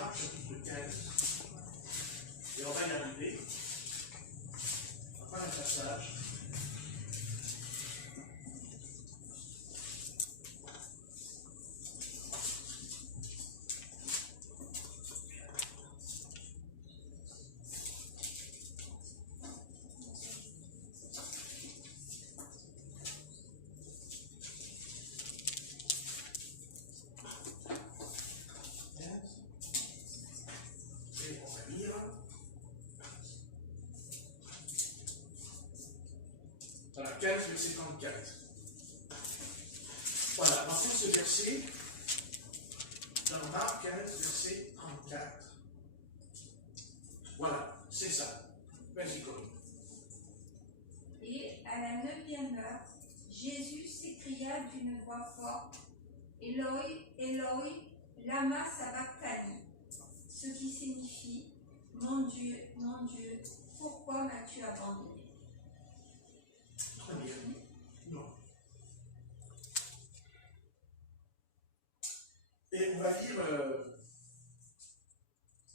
Marc chapitre 15. Et on va y arriver. On va faire un passage. Voilà, 15, verset 34. Voilà, dans ce verset, dans Marc 15, verset 34. Voilà, c'est ça. Vas-y, Corinne. Et à la 9e heure, Jésus s'écria d'une voix forte, Eloi, Eloi, lama sabachthani, ce qui signifie, mon Dieu, pourquoi m'as-tu abandonné? Très bien. Non. Et on va lire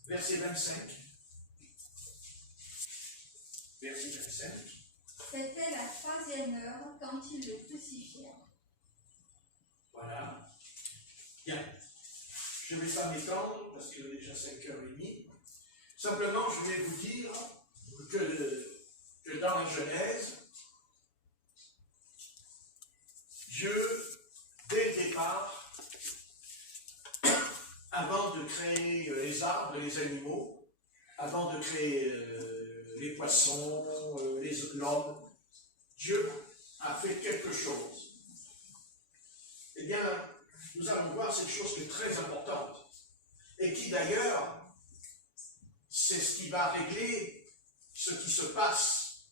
verset 25. Verset 25. C'était la 3e heure quand ils le crucifièrent. Voilà. Bien. Je ne vais pas m'étendre parce qu'il est déjà 5h30. Simplement, je vais vous dire que dans la Genèse, Dieu, dès le départ, avant de créer les arbres et les animaux, avant de créer les poissons, l'homme, Dieu a fait quelque chose. Eh bien, nous allons voir cette chose qui est très importante, et qui d'ailleurs, c'est ce qui va régler ce qui se passe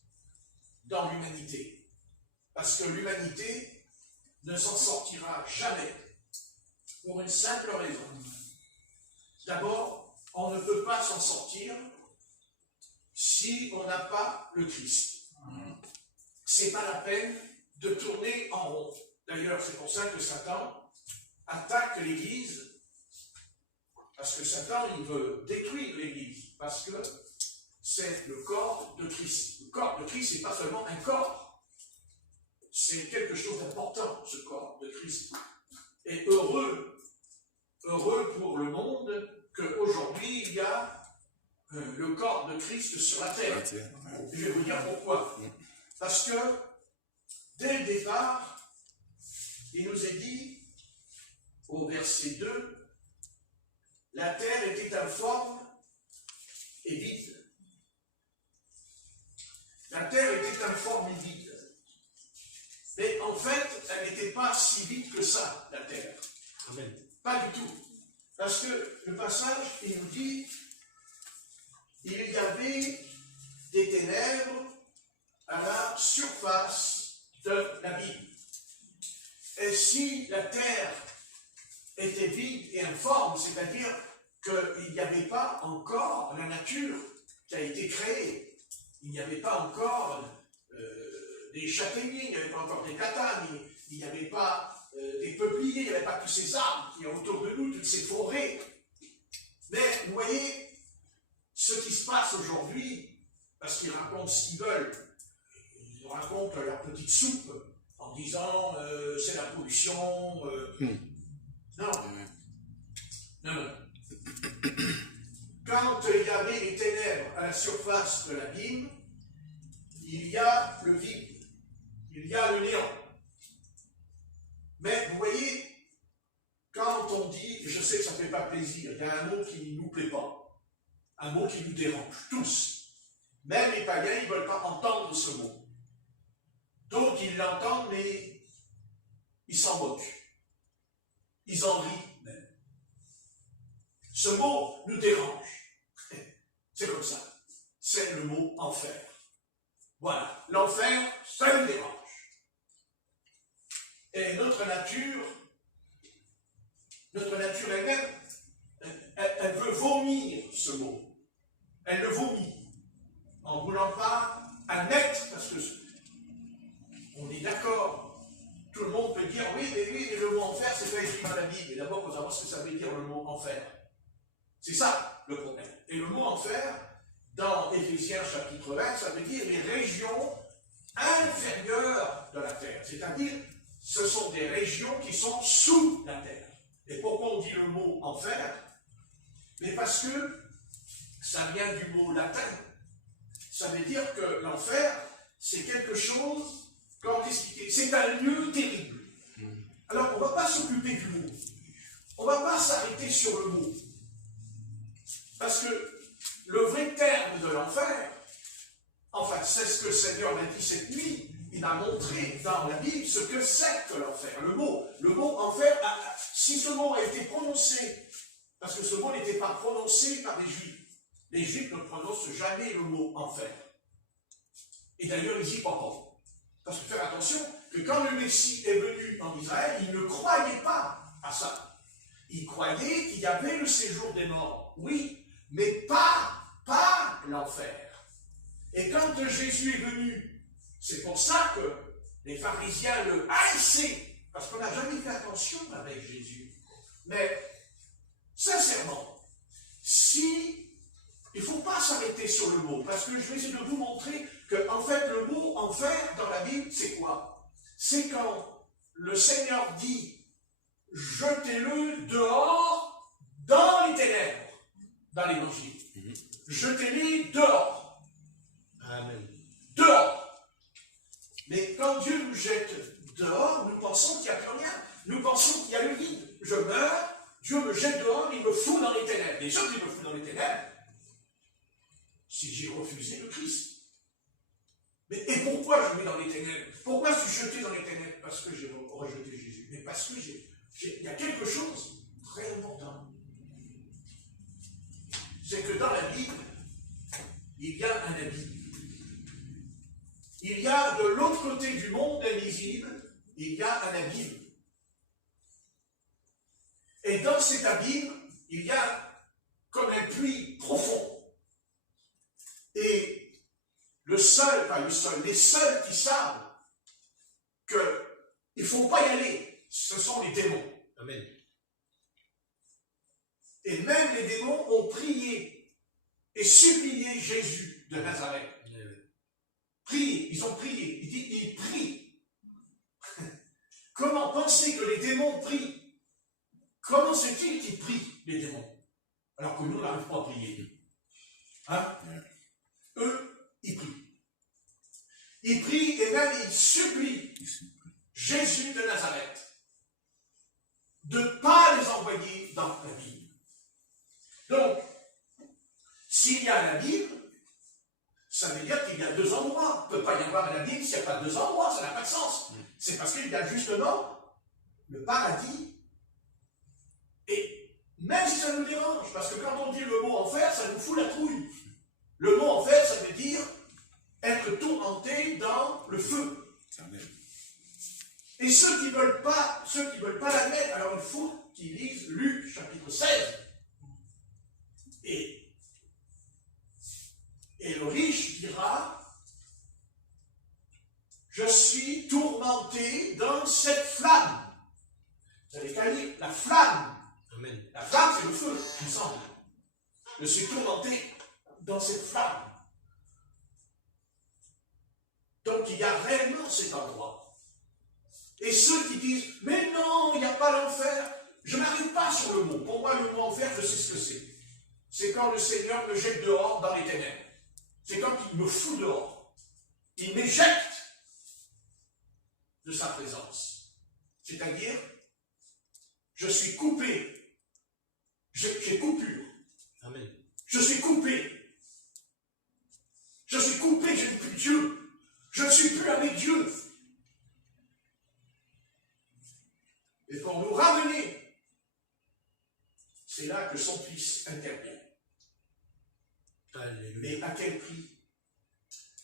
dans l'humanité. Parce que l'humanité ne s'en sortira jamais, pour une simple raison. D'abord, on ne peut pas s'en sortir si on n'a pas le Christ. C'est pas la peine de tourner en rond. D'ailleurs, c'est pour ça que Satan attaque l'Église, parce que Satan, il veut détruire l'Église, parce que c'est le corps de Christ. Le corps de Christ, c'est pas seulement un corps. C'est quelque chose d'important, ce corps de Christ. Et heureux pour le monde qu'aujourd'hui, il y a le corps de Christ sur la terre. Et je vais vous dire pourquoi. Parce que, dès le départ, il nous est dit, au verset 2, la terre était informe et vide. La terre était informe et vide. Mais en fait, elle n'était pas si vide que ça, la terre. Amen. Pas du tout. Parce que le passage, il nous dit, il y avait des ténèbres à la surface de l'abîme. Et si la terre était vide et informe, c'est-à-dire qu'il n'y avait pas encore la nature qui a été créée, il n'y avait pas encore des châtaigniers, il n'y avait pas encore des platanes, il n'y avait pas des peupliers, il n'y avait pas tous ces arbres qui sont autour de nous, toutes ces forêts. Mais vous voyez, ce qui se passe aujourd'hui, parce qu'ils racontent ce qu'ils veulent, ils racontent leur petite soupe en disant c'est la pollution. Non. Quand il y avait les ténèbres à la surface de l'abîme, il y a le vide. Il y a le néant. Mais vous voyez, quand on dit, je sais que ça ne fait pas plaisir, il y a un mot qui ne nous plaît pas, un mot qui nous dérange, tous. Même les païens, ils ne veulent pas entendre ce mot. Donc ils l'entendent, mais ils s'en moquent. Ils en rient même. Ce mot nous dérange. C'est comme ça. C'est le mot enfer. Voilà. L'enfer, ça nous dérange. Et notre nature elle-même, elle veut vomir ce mot. Elle le vomit. En ne voulant pas admettre, parce que on est d'accord, tout le monde peut dire, oui, mais le mot enfer, c'est pas écrit dans la Bible. Et d'abord, il faut savoir ce que ça veut dire le mot enfer. C'est ça le problème. Et le mot enfer, dans Éphésiens chapitre 20, ça veut dire les régions inférieures de la terre. C'est-à-dire, ce sont des régions qui sont sous la terre. Et pourquoi on dit le mot enfer? Mais parce que ça vient du mot latin. Ça veut dire que l'enfer, c'est quelque chose, comment expliquer, c'est un lieu terrible. Alors, on ne va pas s'occuper du mot. On ne va pas s'arrêter sur le mot. Parce que le vrai terme de l'enfer, enfin, c'est ce que le Seigneur m'a dit cette nuit. Il m'a montré dans la Bible ce que c'est que l'enfer. Le mot enfer, si ce mot a été prononcé, parce que ce mot n'était pas prononcé par les Juifs. Les Juifs ne prononcent jamais le mot enfer. Et d'ailleurs, ils y croient pas. Parce que faire attention, que quand le Messie est venu en Israël, ils ne croyaient pas à ça. Ils croyaient qu'il y avait le séjour des morts, oui, mais pas l'enfer. Et quand Jésus est venu, c'est pour ça que les pharisiens le haïssaient, parce qu'on n'a jamais fait attention avec Jésus. Mais, sincèrement, il ne faut pas s'arrêter sur le mot, parce que je vais essayer de vous montrer que, en fait, le mot enfer dans la Bible, c'est quoi? C'est quand le Seigneur dit « jetez-le dehors dans les ténèbres », dans l'Évangile. Jetez-les dehors. Amen. Dehors. Mais quand Dieu nous jette dehors, nous pensons qu'il n'y a plus rien. Nous pensons qu'il y a le vide. Je meurs, Dieu me jette dehors, il me fout dans les ténèbres. Et sûr qu'il me fout dans les ténèbres, si j'ai refusé le Christ. Mais, et pourquoi je mets dans les ténèbres? Pourquoi je suis jeté dans les ténèbres? Parce que j'ai rejeté Jésus. Mais parce que il y a quelque chose de très important. C'est que dans la Bible, il y a un abîme. Il y a de l'autre côté du monde invisible, il y a un abîme. Et dans cet abîme, il y a comme un puits profond. Et les seuls qui savent qu'il ne faut pas y aller, ce sont les démons. Amen. Et même les démons ont prié et supplié Jésus de Nazareth. Prié, ils ont prié. Il dit, ils prient. Comment penser que les démons prient? Comment c'est-il qu'ils prient, les démons? Alors que nous, on n'arrive pas à prier. Hein? Eux, ils prient. Ils prient et même ils supplient Jésus de Nazareth de ne pas les envoyer dans l'abîme. Donc, s'il y a un abîme, ça veut dire qu'il y a deux endroits. Il ne peut pas y avoir un abîme s'il n'y a pas deux endroits, ça n'a pas de sens. C'est parce qu'il y a justement le paradis. Et même si ça nous dérange, parce que quand on dit le mot enfer, ça nous fout la trouille. Le mot enfer, ça veut dire être tourmenté dans le feu. Et ceux qui ne veulent pas l'admettre, alors il faut qu'ils lisent Luc chapitre 16. Et le riche dira, je suis tourmenté dans cette flamme. Vous avez qu'à lire la flamme. Amen. La flamme, c'est le feu, il me semble. Je suis tourmenté dans cette flamme. Donc il y a réellement cet endroit. Et ceux qui disent, mais non, il n'y a pas l'enfer, je n'arrive pas sur le mot. Pour moi, le mot enfer, je sais ce que c'est. C'est quand le Seigneur me jette dehors dans les ténèbres. C'est quand il me fout dehors. Il m'éjecte de sa présence. C'est-à-dire, je suis coupé. J'ai coupure. Amen. Je suis coupé. Je suis coupé, je n'ai plus Dieu. Je ne suis plus avec Dieu. Et pour nous ramener, c'est là que son Fils intervient. Alléluia. Mais à quel prix?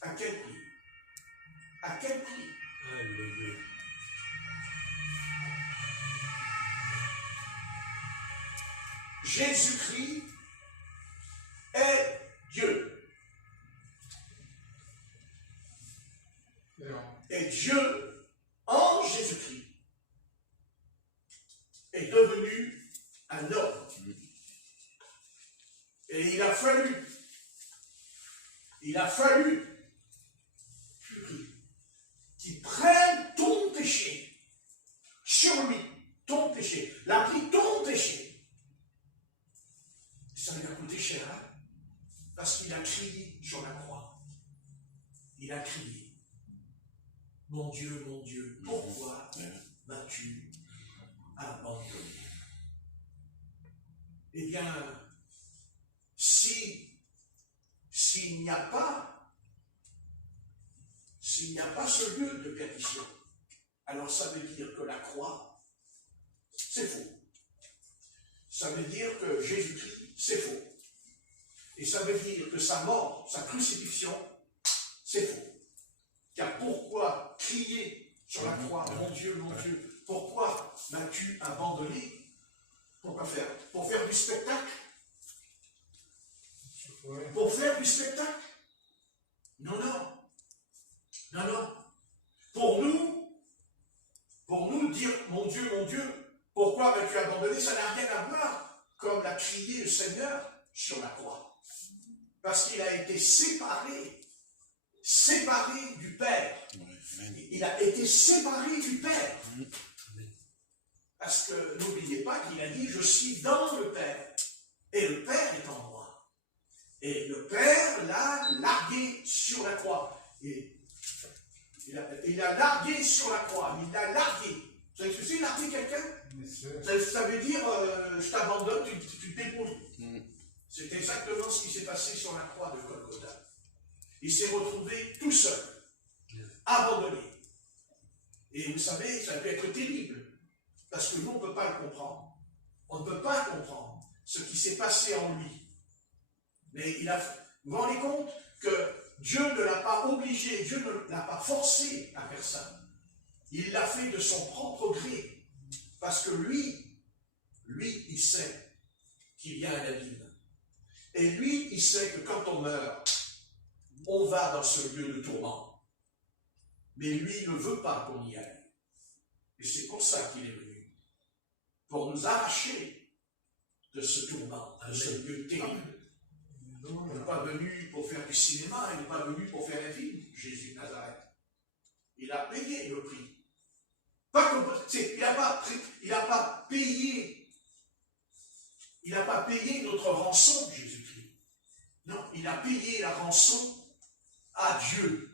À quel prix? À quel prix? Alléluia. Jésus-Christ est Dieu. Et Dieu, en Jésus-Christ, est devenu un homme. Et il a fallu qu'il prenne ton péché sur lui, ton péché. Il a pris ton péché. Ça lui a coûté cher, hein? Parce qu'il a crié sur la croix. Il a crié, mon Dieu, pourquoi m'as-tu abandonné? Eh bien, s'il n'y a pas ce lieu de perdition, alors ça veut dire que la croix, c'est faux. Ça veut dire que Jésus-Christ, c'est faux. Et ça veut dire que sa mort, sa crucifixion, c'est faux. Car pourquoi crier sur la croix, mon Dieu, pourquoi m'as-tu abandonné? Pourquoi faire? Pour faire du spectacle? Pour faire du spectacle? Non. Pour nous dire, mon Dieu, pourquoi m'as-tu abandonné? Ça n'a rien à voir comme l'a crié le Seigneur sur la croix. Parce qu'il a été séparé du Père. Il a été séparé du Père. Parce que n'oubliez pas qu'il a dit, je suis dans le Père. Et le Père est en moi. Et le Père l'a largué sur la croix. Et il a largué sur la croix. Il l'a largué. Vous savez ce que c'est, larguer quelqu'un? Ça veut dire, je t'abandonne, tu te débrouilles. C'est exactement ce qui s'est passé sur la croix de Golgotha. Il s'est retrouvé tout seul, abandonné. Et vous savez, ça peut être terrible, parce que nous, on ne peut pas le comprendre. On ne peut pas comprendre ce qui s'est passé en lui. Mais vous vous rendez compte que Dieu ne l'a pas obligé, Dieu ne l'a pas forcé à faire ça. Il l'a fait de son propre gré, parce que lui, il sait qu'il y a un abîme. Et lui, il sait que quand on meurt, on va dans ce lieu de tourment. Mais lui, il ne veut pas qu'on y aille. Et c'est pour ça qu'il est venu. Pour nous arracher de ce tourment, de ce lieu terrible. Il n'est pas venu pour faire du cinéma, il n'est pas venu pour faire un film, Jésus de Nazareth. Il a payé le prix. Il n'a pas payé notre rançon, Jésus-Christ. Non, il a payé la rançon à Dieu.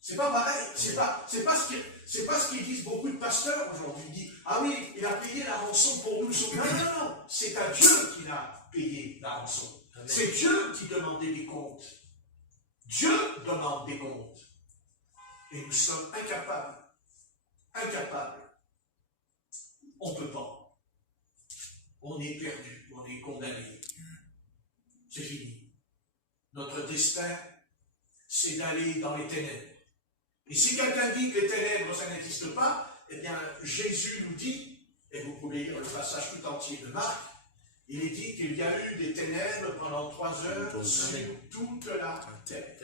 C'est pas pareil. C'est pas ce qu'ils disent beaucoup de pasteurs aujourd'hui. Ils disent, ah oui, il a payé la rançon pour nous sauver. Non. C'est à Dieu qu'il a payé la rançon. Amen. C'est Dieu qui demandait des comptes. Dieu demande des comptes. Et nous sommes incapables. On ne peut pas. On est perdu, on est condamné. C'est fini. Notre destin, c'est d'aller dans les ténèbres. Et si quelqu'un dit que les ténèbres, ça n'existe pas, eh bien, Jésus nous dit, et vous pouvez lire le passage tout entier de Marc, il est dit qu'il y a eu des ténèbres pendant 3 heures sur toute la terre.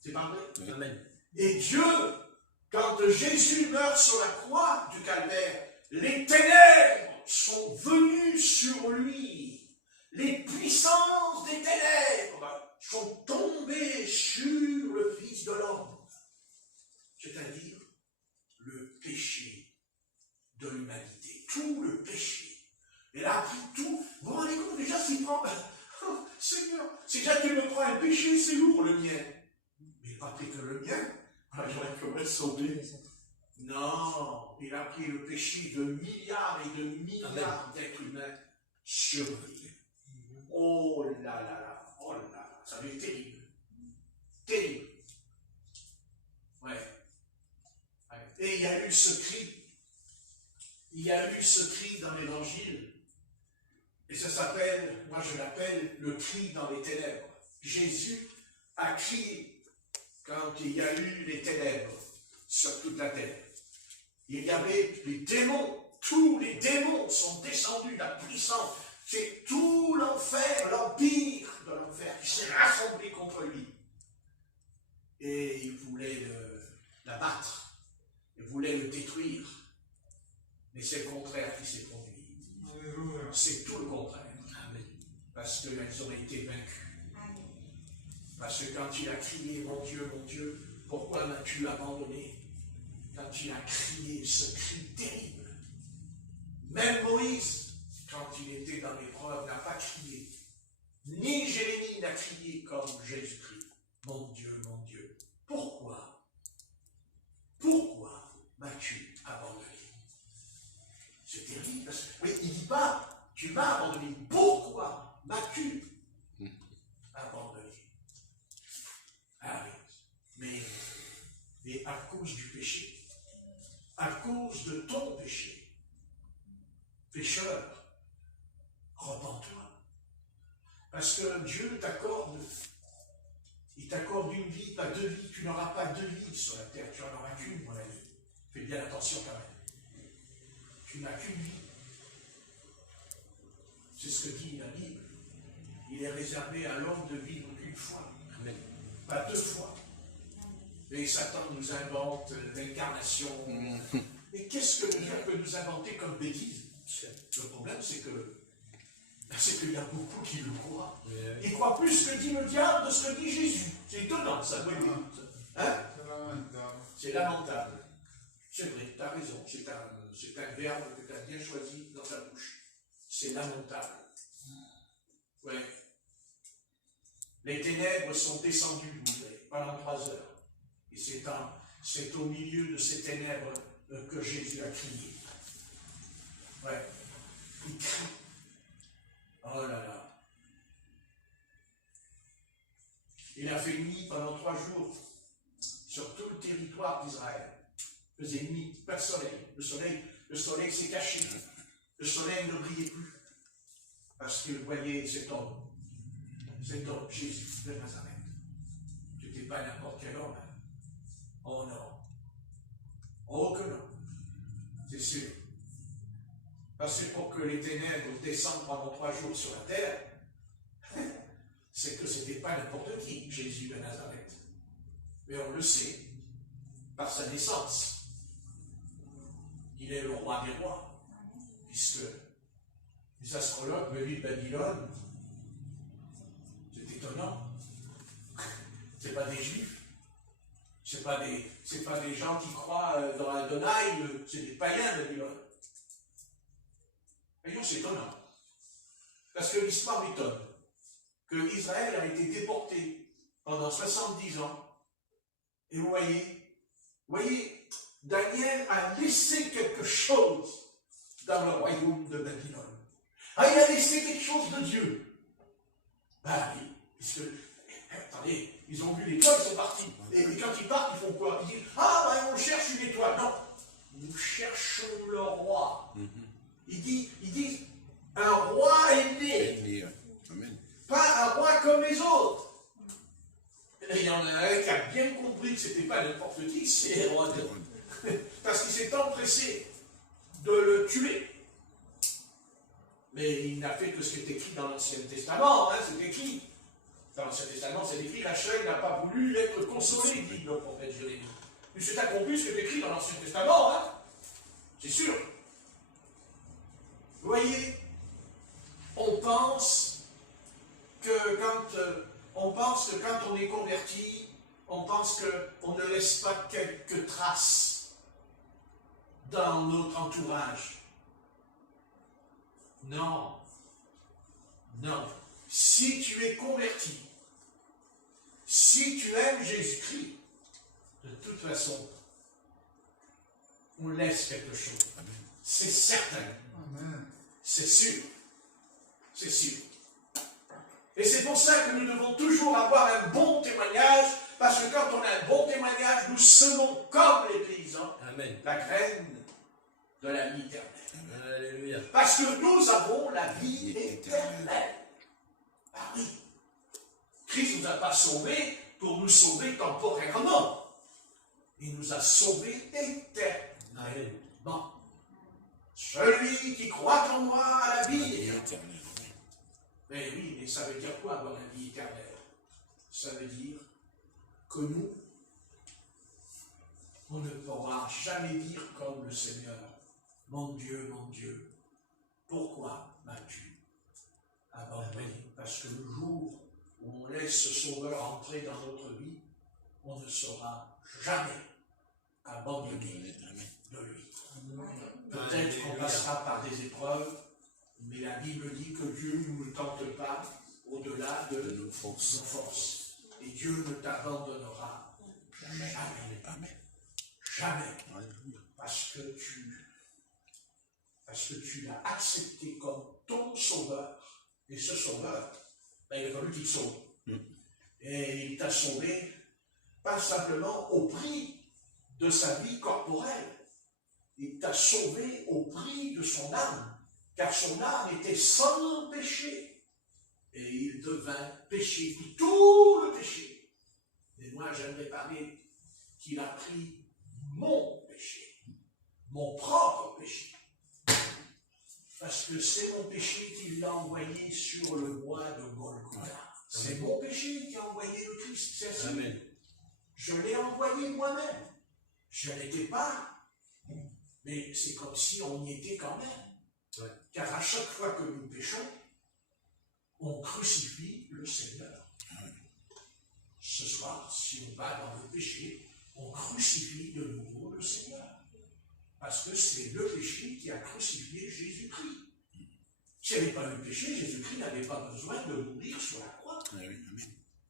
C'est pas vrai? Amen. Et Dieu, quand Jésus meurt sur la croix du calvaire, les ténèbres sont venues sur lui. Les puissances des ténèbres sont tombées sur le Fils de l'homme. C'est-à-dire le péché de l'humanité. Tout le péché. Et là, a pris tout. Vous vous rendez compte, déjà, s'il prend... Oh, Seigneur, si déjà tu me prends un péché, c'est lourd le mien. Mais pas pris que le mien. Alors, j'aurais pu être sauvé. Non, il a pris le péché de milliards et de milliards d'êtres humains sur lui. Oh là, ça va être terrible. Terrible. Ouais. Et il y a eu ce cri. Il y a eu ce cri dans l'évangile. Et ça s'appelle, moi je l'appelle, le cri dans les ténèbres. Jésus a crié quand il y a eu les ténèbres sur toute la terre. Il y avait les démons, tous les démons sont descendus, la puissance, c'est tout l'enfer, l'empire de l'enfer qui s'est rassemblé contre lui. Et il voulait l'abattre, il voulait le détruire. Mais c'est le contraire qui s'est produit. C'est tout le contraire. Amen. Parce qu'elles ont été vaincues. Amen. Parce que quand il a crié, mon Dieu, pourquoi m'as-tu abandonné? Quand il a crié ce cri terrible, même Moïse, quand il était dans l'épreuve, n'a pas crié. Ni Jérémie n'a crié comme Jésus-Christ. Mon Dieu, pourquoi m'as-tu abandonné? C'est terrible, parce que, oui, il ne dit pas, tu m'as abandonné, pourquoi m'as-tu abandonné? Ah oui, mais à cause du péché, à cause de ton péché, pécheur, repens-toi. Parce que Dieu t'accorde, il t'accorde une vie, pas deux vies. Tu n'auras pas deux vies sur la terre, tu n'en auras qu'une, mon ami. Fais bien attention quand même. Tu n'as qu'une vie. C'est ce que dit la Bible. Il est réservé à l'homme de vivre qu'une fois. Amen. Pas deux fois. Et Satan nous invente l'incarnation. Et qu'est-ce que le diable peut nous inventer comme bêtise? Le problème, c'est qu'il y a beaucoup qui le croient. Ils croient plus ce que dit le diable de ce que dit Jésus. C'est étonnant, ça. Hein? C'est lamentable. C'est vrai, tu as raison. C'est un verbe que tu as bien choisi dans ta bouche. C'est lamentable. Ouais. Les ténèbres sont descendues, vous voyez, pendant 3 heures. Et c'est au milieu de ces ténèbres que Jésus a crié. Ouais. Il crie. Oh là là. Il a fait nuit pendant 3 jours sur tout le territoire d'Israël. Il faisait nuit, pas de soleil. Le soleil s'est caché. Le soleil ne brillait plus. Parce qu'il voyait cet homme, Jésus de Nazareth. Tu n'étais pas n'importe quel homme. Hein. Oh non. Oh que non. C'est sûr. Parce que pour que les ténèbres descendent pendant 3 jours sur la terre, c'est que ce n'était pas n'importe qui, Jésus de Nazareth. Mais on le sait, par sa naissance. Il est le roi des rois, puisque les astrologues venus de Babylone, c'est étonnant. Ce n'est pas des juifs, ce n'est pas des gens qui croient dans Adonai, c'est des païens de Babylone. Voyons, c'est étonnant. Parce que l'histoire m'étonne que Israël a été déporté pendant 70 ans. Et vous voyez, Daniel a laissé quelque chose dans le royaume de Babylone. Ah, il a laissé quelque chose de Dieu. Ben oui, puisque, attendez, ils ont vu l'étoile, ils sont partis. Et quand ils partent, ils font quoi? Ils disent, ah, ben on cherche une étoile. Non, nous cherchons le roi. Ils disent, un roi est né. Amen. Pas un roi comme les autres. Et il y en a un qui a bien compris que ce n'était pas n'importe qui, c'est Hérode. Parce qu'il s'est empressé de le tuer. Mais il n'a fait que ce qui est écrit dans l'Ancien Testament. Hein, c'est écrit. Dans l'Ancien Testament, c'est écrit, Rachel n'a pas voulu être consolée, dit le prophète Jérémie. Il s'est accompli ce qui est écrit dans l'Ancien Testament. Hein. C'est sûr. Vous voyez, on pense que quand on est converti, on pense qu'on ne laisse pas quelques traces dans notre entourage. Non. Non. Si tu es converti, si tu aimes Jésus-Christ, de toute façon, on laisse quelque chose. C'est certain. Amen. C'est sûr. C'est sûr. Et c'est pour ça que nous devons toujours avoir un bon témoignage, parce que quand on a un bon témoignage, nous semons comme les paysans Amen. la graine de la vie éternelle. Alléluia. Parce que nous avons la vie éternelle. Ah oui. Christ ne nous a pas sauvés pour nous sauver temporairement. Il nous a sauvés éternellement. Celui qui croit en moi a la vie éternelle. Mais oui, mais ça veut dire quoi avoir la vie éternelle? Ça veut dire que nous, on ne pourra jamais dire comme le Seigneur, mon Dieu, pourquoi m'as-tu abandonné? Parce que le jour où on laisse ce Sauveur entrer dans notre vie, on ne sera jamais abandonné de lui. Peut-être qu'on passera par des épreuves, mais la Bible dit que Dieu ne nous tente pas au-delà de nos forces. Et Dieu ne t'abandonnera jamais. Jamais. Parce que tu l'as accepté comme ton sauveur. Et ce sauveur, il a fallu qu'il te sauve. Et il t'a sauvé, pas simplement au prix de sa vie corporelle. Il t'a sauvé au prix de son âme. Car son âme était sans péché. Et il devint péché, tout le péché. Mais moi, j'aimerais parler qu'il a pris mon péché, mon propre péché. Parce que c'est mon péché qui l'a envoyé sur le bois de Golgotha. C'est mon péché qui a envoyé le Christ. C'est ainsi. Amen. Je l'ai envoyé moi-même. Je n'étais pas, mais c'est comme si on y était quand même. Ouais. Car à chaque fois que nous péchons, on crucifie le Seigneur. Ce soir, si on va dans le péché, on crucifie de nouveau le Seigneur. Parce que c'est le péché qui a crucifié Jésus-Christ. S'il n'y avait pas eu le péché, Jésus-Christ n'avait pas besoin de mourir sur la croix.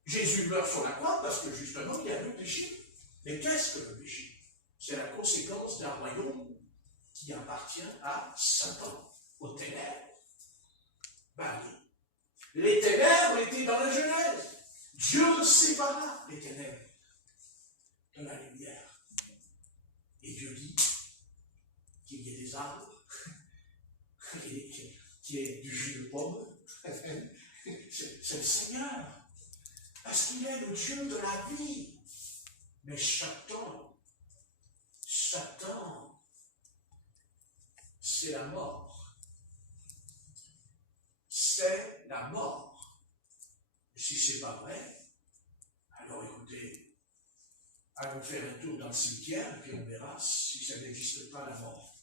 Jésus meurt sur la croix parce que justement, il y a le péché. Mais qu'est-ce que le péché? C'est la conséquence d'un royaume qui appartient à Satan, aux ténèbres. Les ténèbres étaient dans la Genèse. Dieu sépara les ténèbres de la lumière. Et Dieu dit qu'il y ait des arbres, qu'il y ait du jus de pomme. C'est le Seigneur. Parce qu'il est le Dieu de la vie. Mais Satan, c'est la mort. C'est la mort. Et si ce n'est pas vrai, alors écoutez, allons faire un tour dans le cimetière, et puis on verra si ça n'existe pas, la mort.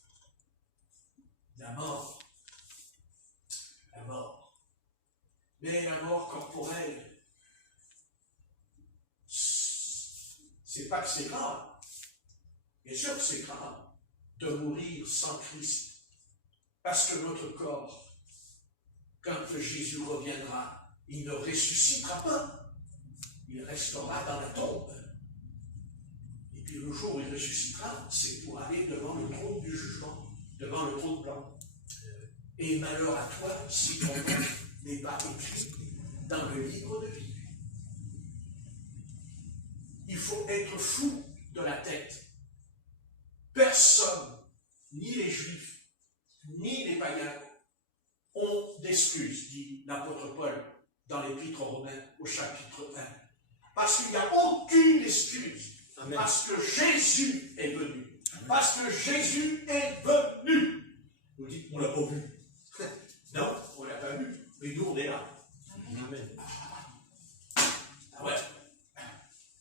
La mort. La mort. Mais la mort corporelle, c'est pas que c'est grave. Bien sûr que c'est grave de mourir sans Christ. Parce que notre corps, quand Jésus reviendra, il ne ressuscitera pas. Il restera dans la tombe. Et puis le jour où il ressuscitera, c'est pour aller devant le trône du jugement, devant le trône blanc. Et malheur à toi si ton nom n'est pas écrit dans le livre de vie. Il faut être fou de la tête. Personne, ni les Juifs, ni les païens, ont d'excuses, dit l'apôtre Paul dans l'Épître aux Romains au chapitre 1. Parce qu'il n'y a aucune excuse. Amen. Parce que Jésus est venu. Amen. Parce que Jésus est venu. Vous dites, on ne l'a pas vu. Non, on ne l'a pas vu. Mais nous, on est là. Amen. Ah ouais.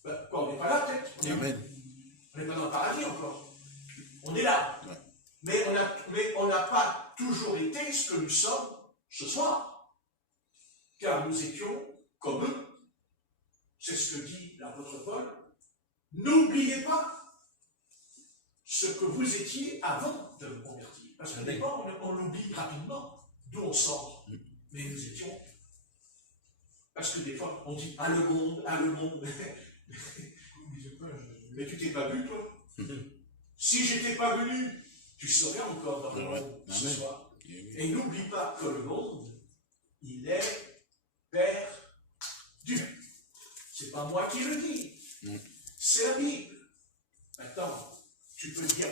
Quoi, on n'est pas là, peut-être? Amen. On n'est pas dans le paradis encore. On est là. Ouais. Mais on n'a pas toujours été ce que nous sommes ce soir. Car nous étions comme eux. C'est ce que dit l'apôtre Paul. N'oubliez pas ce que vous étiez avant de vous convertir. Parce que des fois, on l'oublie rapidement d'où on sort. Mais nous étions. Parce que des fois, on dit, ah le monde, ah le monde. Mais tu t'es pas vu, toi? Si j'étais pas venu, tu serais encore dans le monde ce soir. Et n'oublie pas que le monde, il est perdu. C'est pas moi qui le dis. C'est la Bible. Maintenant, tu peux dire,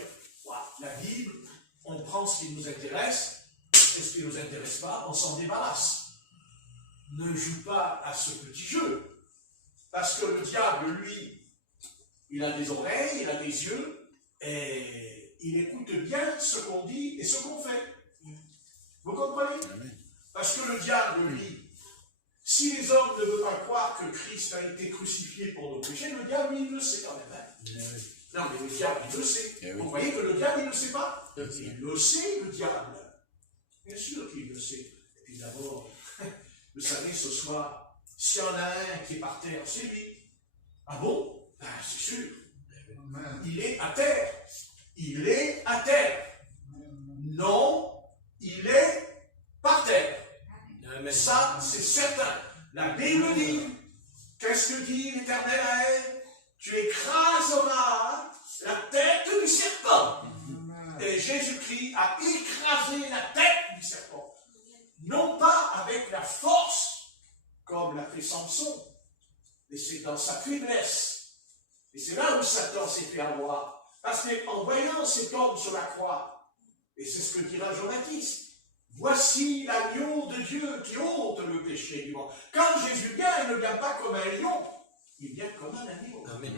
la Bible, on prend ce qui nous intéresse, et ce qui ne nous intéresse pas, on s'en débarrasse. Ne joue pas à ce petit jeu. Parce que le diable, lui, il a des oreilles, il a des yeux, et il écoute bien ce qu'on dit et ce qu'on fait. Vous comprenez? Parce que le diable, lui, si les hommes ne veulent pas croire que Christ a été crucifié pour nos péchés, le diable, il le sait quand même. Non, mais le diable, il le sait. Vous croyez que le diable, il ne le sait pas? Il le sait, le diable. Bien sûr qu'il le sait. Et puis d'abord, vous savez, ce soir, s'il y en a un qui est par terre, c'est lui. Ah bon? Ben, c'est sûr. Il est à terre. Il est à terre. Non, il est par terre. Amen. Ça, c'est certain. La Bible dit, qu'est-ce que dit l'Éternel à elle? Tu écraseras la tête du serpent. Et Jésus-Christ a écrasé la tête du serpent. Non pas avec la force, comme l'a fait Samson, mais c'est dans sa faiblesse. Et c'est là où Satan s'est fait avoir. Parce qu'en voyant cet homme sur la croix, et c'est ce que dira Jean-Baptiste, voici l'agneau de Dieu qui ôte le péché du monde. Quand Jésus vient, il ne vient pas comme un lion, il vient comme un agneau. Amen.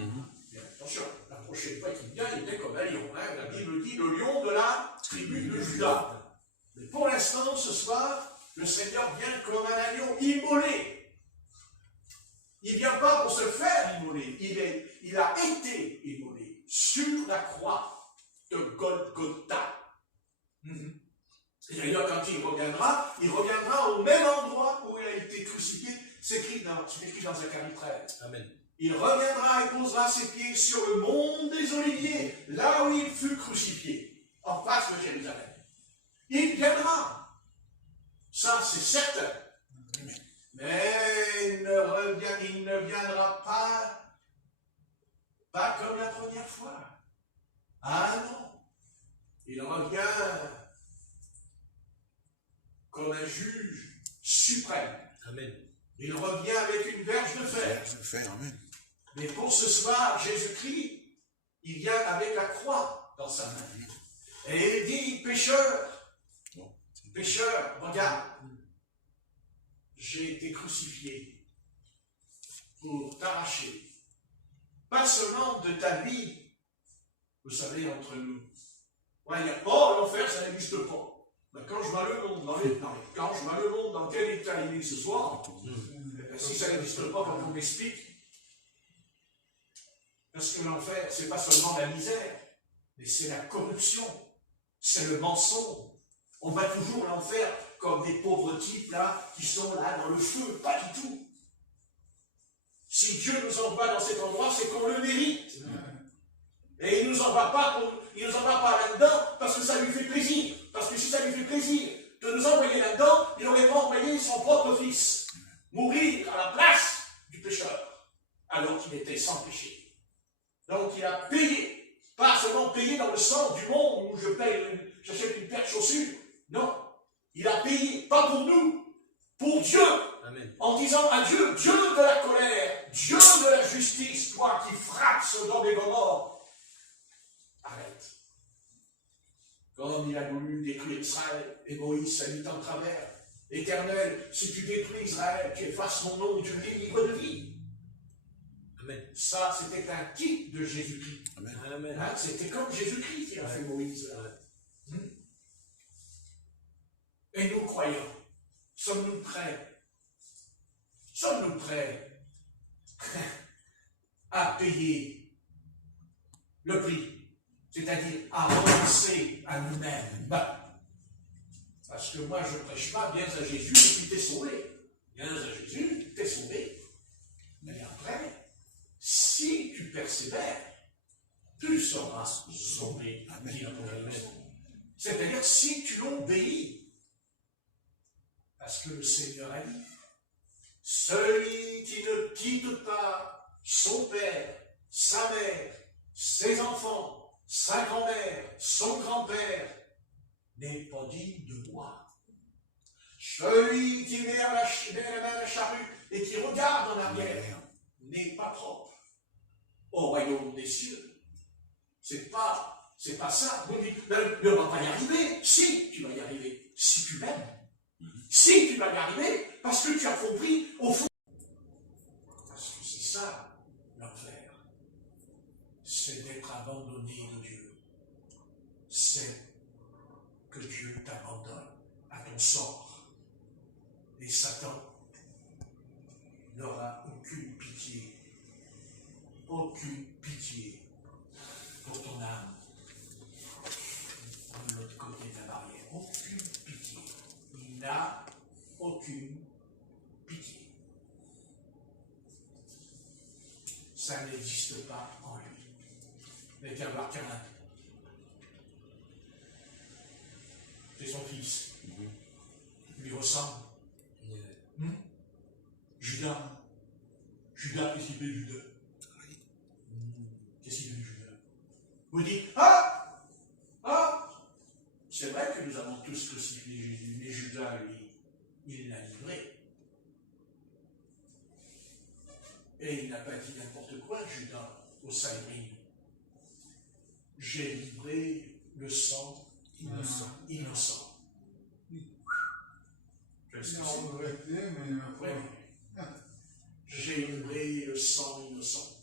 Mais attention, la prochaine fois qu'il vient, il vient comme un lion. Hein. La Bible dit le lion de la tribu de Juda. Mais pour l'instant, ce soir, le Seigneur vient comme un agneau immolé. Il ne vient pas pour se faire immoler. Il a été immolé sur la croix de Golgotha. Et d'ailleurs, quand il reviendra au même endroit où il a été crucifié. C'est écrit dans Zacharie 13. Amen. Il reviendra et posera ses pieds sur le mont des Oliviers, là où il fut crucifié, en face de Jérusalem. Il viendra. Ça, c'est certain. Mais il ne viendra pas comme la première fois. Ah non. Il revient comme un juge suprême. Amen. Il revient avec une verge de fer. Amen. Mais pour ce soir, Jésus-Christ, il vient avec la croix dans sa main. Et il dit, pécheur, regarde, j'ai été crucifié pour t'arracher, pas seulement de ta vie, vous savez, entre nous. Ouais, il y a, oh, l'enfer, ça n'existe pas. Ben, quand je vois le monde, dans quel état il est ce soir, si ça n'existe pas, quand on m'explique, parce que l'enfer, c'est pas seulement la misère, mais c'est la corruption, c'est le mensonge. On va toujours l'enfer comme des pauvres types là, qui sont là dans le feu, pas du tout. Si Dieu nous envoie dans cet endroit, c'est qu'on le mérite. Et il ne nous envoie pas là-dedans parce que ça lui fait plaisir. Parce que si ça lui fait plaisir de nous envoyer là-dedans, il n'aurait pas envoyé son propre fils mourir à la place du pécheur, alors qu'il était sans péché. Donc il a payé, pas seulement payé dans le sens du monde où j'achète une paire de chaussures. Non, il a payé, pas pour nous, pour Dieu. Amen. En disant à Dieu, Dieu de la colère, Dieu de la justice, toi qui frappes Sodome et Gomorrhe, arrête. Comme il a voulu détruire Israël, et Moïse s'est mis en travers. Éternel, si tu détruis Israël, tu effaces mon nom, tu me délivres de vie. Amen. Ça, c'était un type de Jésus-Christ. Amen. Hein, c'était comme Jésus-Christ qui a fait Moïse. Et nous croyons, sommes-nous prêts à payer le prix, c'est-à-dire à renoncer à nous-mêmes? Parce que moi, je ne prêche pas, viens à Jésus et tu t'es sauvé. Viens à Jésus, tu t'es sauvé. Mais après, si tu persévères, tu seras sauvé. C'est-à-dire si tu obéis. Parce que le Seigneur a dit, celui qui ne quitte pas son père, sa mère, ses enfants, sa grand-mère, son grand-père, n'est pas digne de moi. Celui qui met la main à la charrue et qui regarde en arrière n'est pas propre au royaume des cieux. C'est pas ça. Vous dites, mais on ne va pas y arriver. Si, tu vas y arriver. Si tu m'aimes. Si tu vas y arriver, parce que tu as compris au fond. Parce que c'est ça, l'enfer. C'est d'être abandonné de Dieu. C'est que Dieu t'abandonne à ton sort. Et Satan n'aura aucune pitié pour ton âme. De l'autre côté de la barrière, aucune pitié. Il n'a aucune pitié. ça n'existe pas en lui. Il n'a qu'à voir Caïn. C'est son fils. Il lui ressemble. Judas. Judas, qu'est-ce qu'il fait, Judas? Qu'est-ce qu'il fait, Judas? Vous dites, c'est vrai que nous avons tous crucifié Jésus, mais Judas, lui, il l'a livré. Et il n'a pas dit n'importe quoi, Judas, au Sanhédrin. J'ai livré le sang innocent. J'ai livré le sang innocent.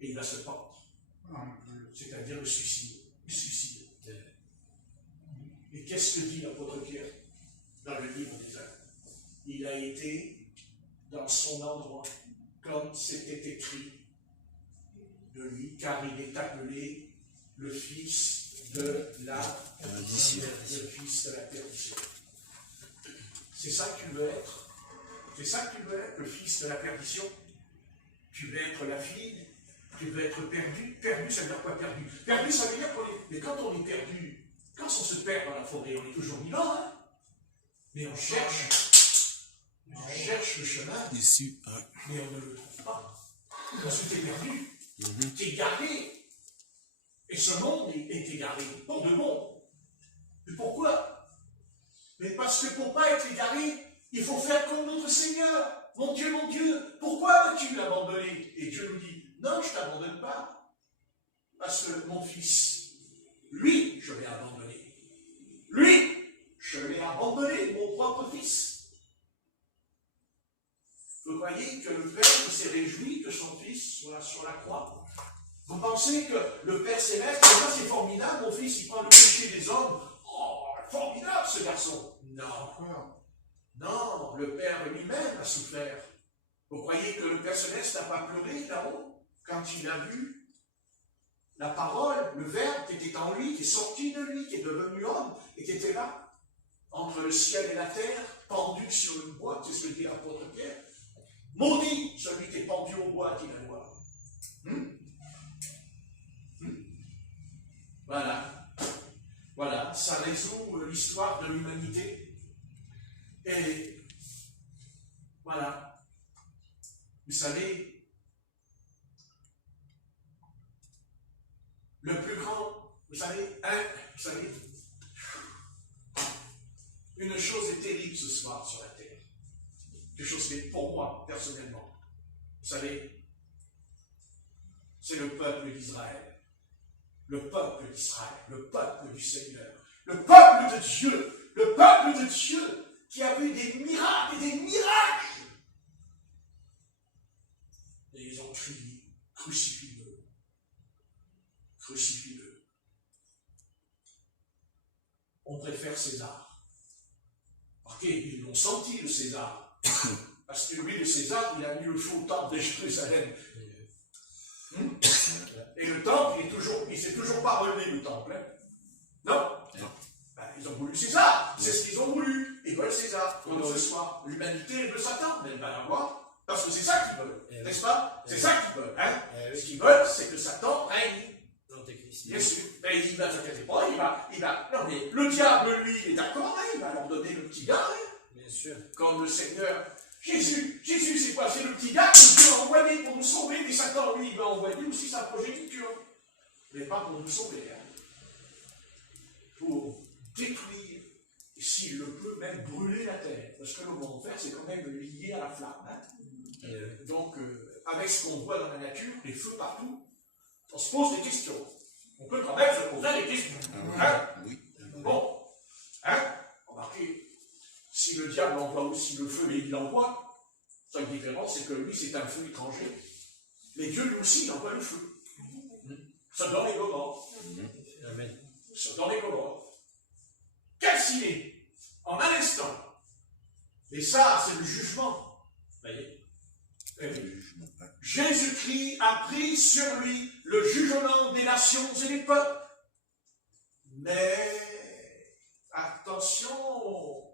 Et il va se pendre. C'est-à-dire le suicide. Et qu'est-ce que dit l'apôtre Pierre dans le livre des Actes? Il a été dans son endroit, comme c'était écrit de lui, car il est appelé le fils de la perdition. Le fils de la perdition. C'est ça que tu veux être? C'est ça que tu veux être, le fils de la perdition? Tu veux être la fille? Tu veux être perdu? Perdu, ça veut dire quoi perdu? Perdu, ça veut dire qu'on est... Mais quand on est perdu, quand on se perd dans la forêt, on est toujours vivant, hein? Mais on cherche le chemin, mais on ne le trouve pas. Parce que tu es perdu, tu es égaré. Et ce monde est égaré, pour de bon. Mais pourquoi? Mais parce que pour ne pas être égaré, il faut faire comme notre Seigneur. Mon Dieu, pourquoi m'as-tu abandonné? Et Dieu nous dit, non, je ne t'abandonne pas. Parce que mon fils, lui, je l'ai abandonné. Lui, je l'ai abandonné, mon propre fils. Vous croyez que le Père s'est réjoui que son fils soit sur la croix? Vous pensez que le Père Céleste, c'est formidable, mon fils, il prend le péché des hommes. Oh, formidable ce garçon. Non, le Père lui-même a souffert. Vous croyez que le Père Céleste n'a pas pleuré là-haut quand il a vu la parole, le Verbe qui était en lui, qui est sorti de lui, qui est devenu homme et qui était là, entre le ciel et la terre, pendu sur une boîte, c'est ce que dit l'apôtre Pierre. Maudit celui qui est pendu au bois, dit la loi. Voilà, ça résout l'histoire de l'humanité. Et voilà, vous savez, le plus grand, vous savez, une chose est terrible ce soir sur la terre. Quelque chose qui est pour moi, personnellement. Vous savez, c'est le peuple d'Israël. Le peuple d'Israël, le peuple du Seigneur, le peuple de Dieu qui a vu des miracles et des miracles. Et ils ont crié, crucifie-le, crucifie-le. On préfère César. Ok, ils l'ont senti le César, parce que lui, le César, il a mis le feu au temple de Jérusalem. Et le temple, il ne s'est toujours pas relevé, le temple. Hein? Non. Ben, ils ont voulu César. C'est ce qu'ils ont voulu. Ils veulent César. Comme ce soir, l'humanité veut Satan. Mais elle va l'avoir. Parce que c'est ça qu'ils veulent. N'est-ce pas? C'est ça qu'ils veulent. Hein? Ce qu'ils veulent, c'est que Satan règne. Bien sûr. Mais il va, ne t'inquiète pas, il va. Non, mais le diable, lui, il est d'accord. Hein? Il va leur donner le petit gars. Hein? Bien sûr. Comme le Seigneur. Jésus, c'est quoi? C'est le petit gars que Dieu a envoyé pour nous sauver, mais Satan, lui, il va envoyer aussi sa progéniture. Mais pas pour nous sauver, hein. Pour détruire, et s'il le peut, même brûler la terre. Parce que le monde faire, c'est quand même lié à la flamme. Hein. Donc, avec ce qu'on voit dans la nature, les feux partout, on se pose des questions. On peut quand même se poser des questions. Hein? Bon, hein? Remarquez. Si le diable envoie aussi le feu et il l'envoie, la différence c'est que lui c'est un feu étranger. Mais Dieu lui aussi il envoie le feu. Sodome et Gomorrhe. Amen. Sodome et Gomorrhe. Calciné en un instant. Et ça c'est le jugement. Voyez. Jésus-Christ a pris sur lui le jugement des nations et des peuples. Mais attention.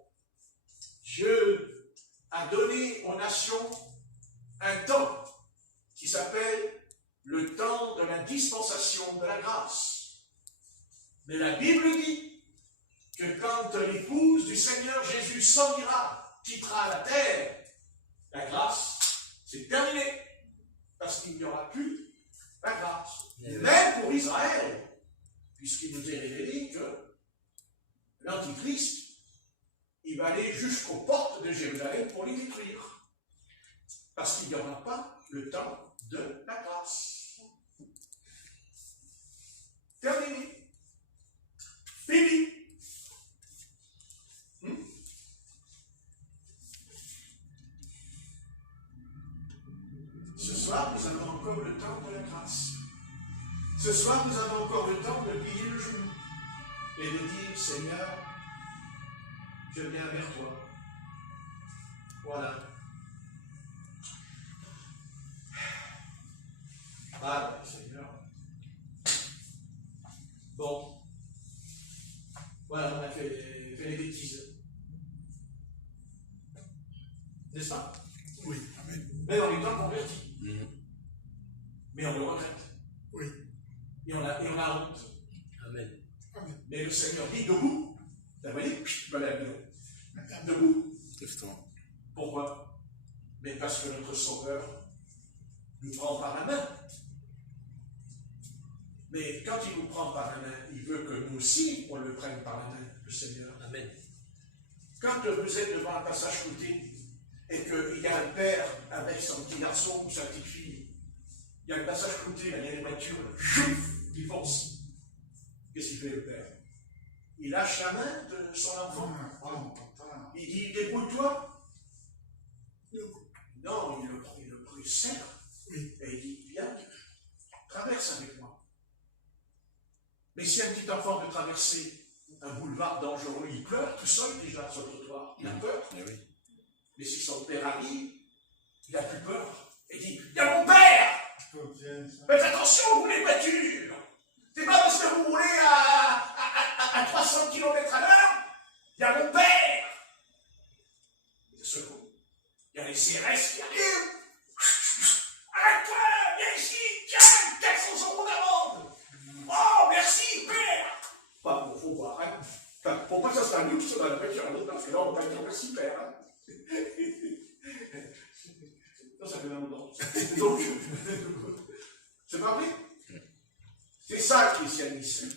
Dieu a donné aux nations un temps de la grâce. Mais la Bible dit que quand l'épouse du Seigneur Jésus s'en ira, quittera la terre, la grâce, c'est terminé. Parce qu'il n'y aura plus la grâce. Même pour Israël, puisqu'il nous est révélé que l'Antichrist, il va aller jusqu'aux portes de Jérusalem pour les détruire. Parce qu'il n'y aura pas le temps de la grâce. Terminé. Fini. Ce soir, nous avons encore le temps de la grâce. Ce soir, nous avons encore le temps de plier le genou et de dire, Seigneur, je viens vers toi. Voilà. Ah, Seigneur. Bon. Voilà, on a fait les bêtises. N'est-ce pas? Oui, amen. Mais on est temps converti. Mais on le regrette. Oui. Et on a honte. Amen. Amen. Mais le Seigneur dit debout. Vous voyez, debout. Lève-toi. Pourquoi? Mais parce que notre Sauveur nous prend par la main. Mais quand il nous prend par la main, il veut que nous aussi, on le prenne par la main, le Seigneur. Amen. Quand vous êtes devant un passage côté et qu'il y a un père avec son petit garçon ou sa petite fille, il y a un passage côté, il y a des voitures, il fonce. Qu'est-ce qu'il fait le père? Il lâche la main de son enfant. Il dit, débrouille-toi. Non, il le serre. Et il dit, viens, traverse avec moi. Mais si un petit enfant veut traverser un boulevard dangereux, il pleure tout seul déjà sur le trottoir. Il a peur. Mais si son père arrive, il n'a plus peur. Il dit, il y a mon père! Faites attention, vous les voitures! C'est pas parce que vous roulez à 300 km à l'heure, il y a mon père! Et de ce coup, il y a les CRS qui arrivent. Arrête-toi, viens ici, tiens, 400 euros d'amende! Oh, merci, père! Pas bon, faut voir, hein. Enfin, faut pas que ça soit un luxe dans la voiture à l'autre, parce que là, on va pas dire merci, père. Hein. Non, ça fait un moment. Donc, c'est pas vrai? C'est ça le christianisme.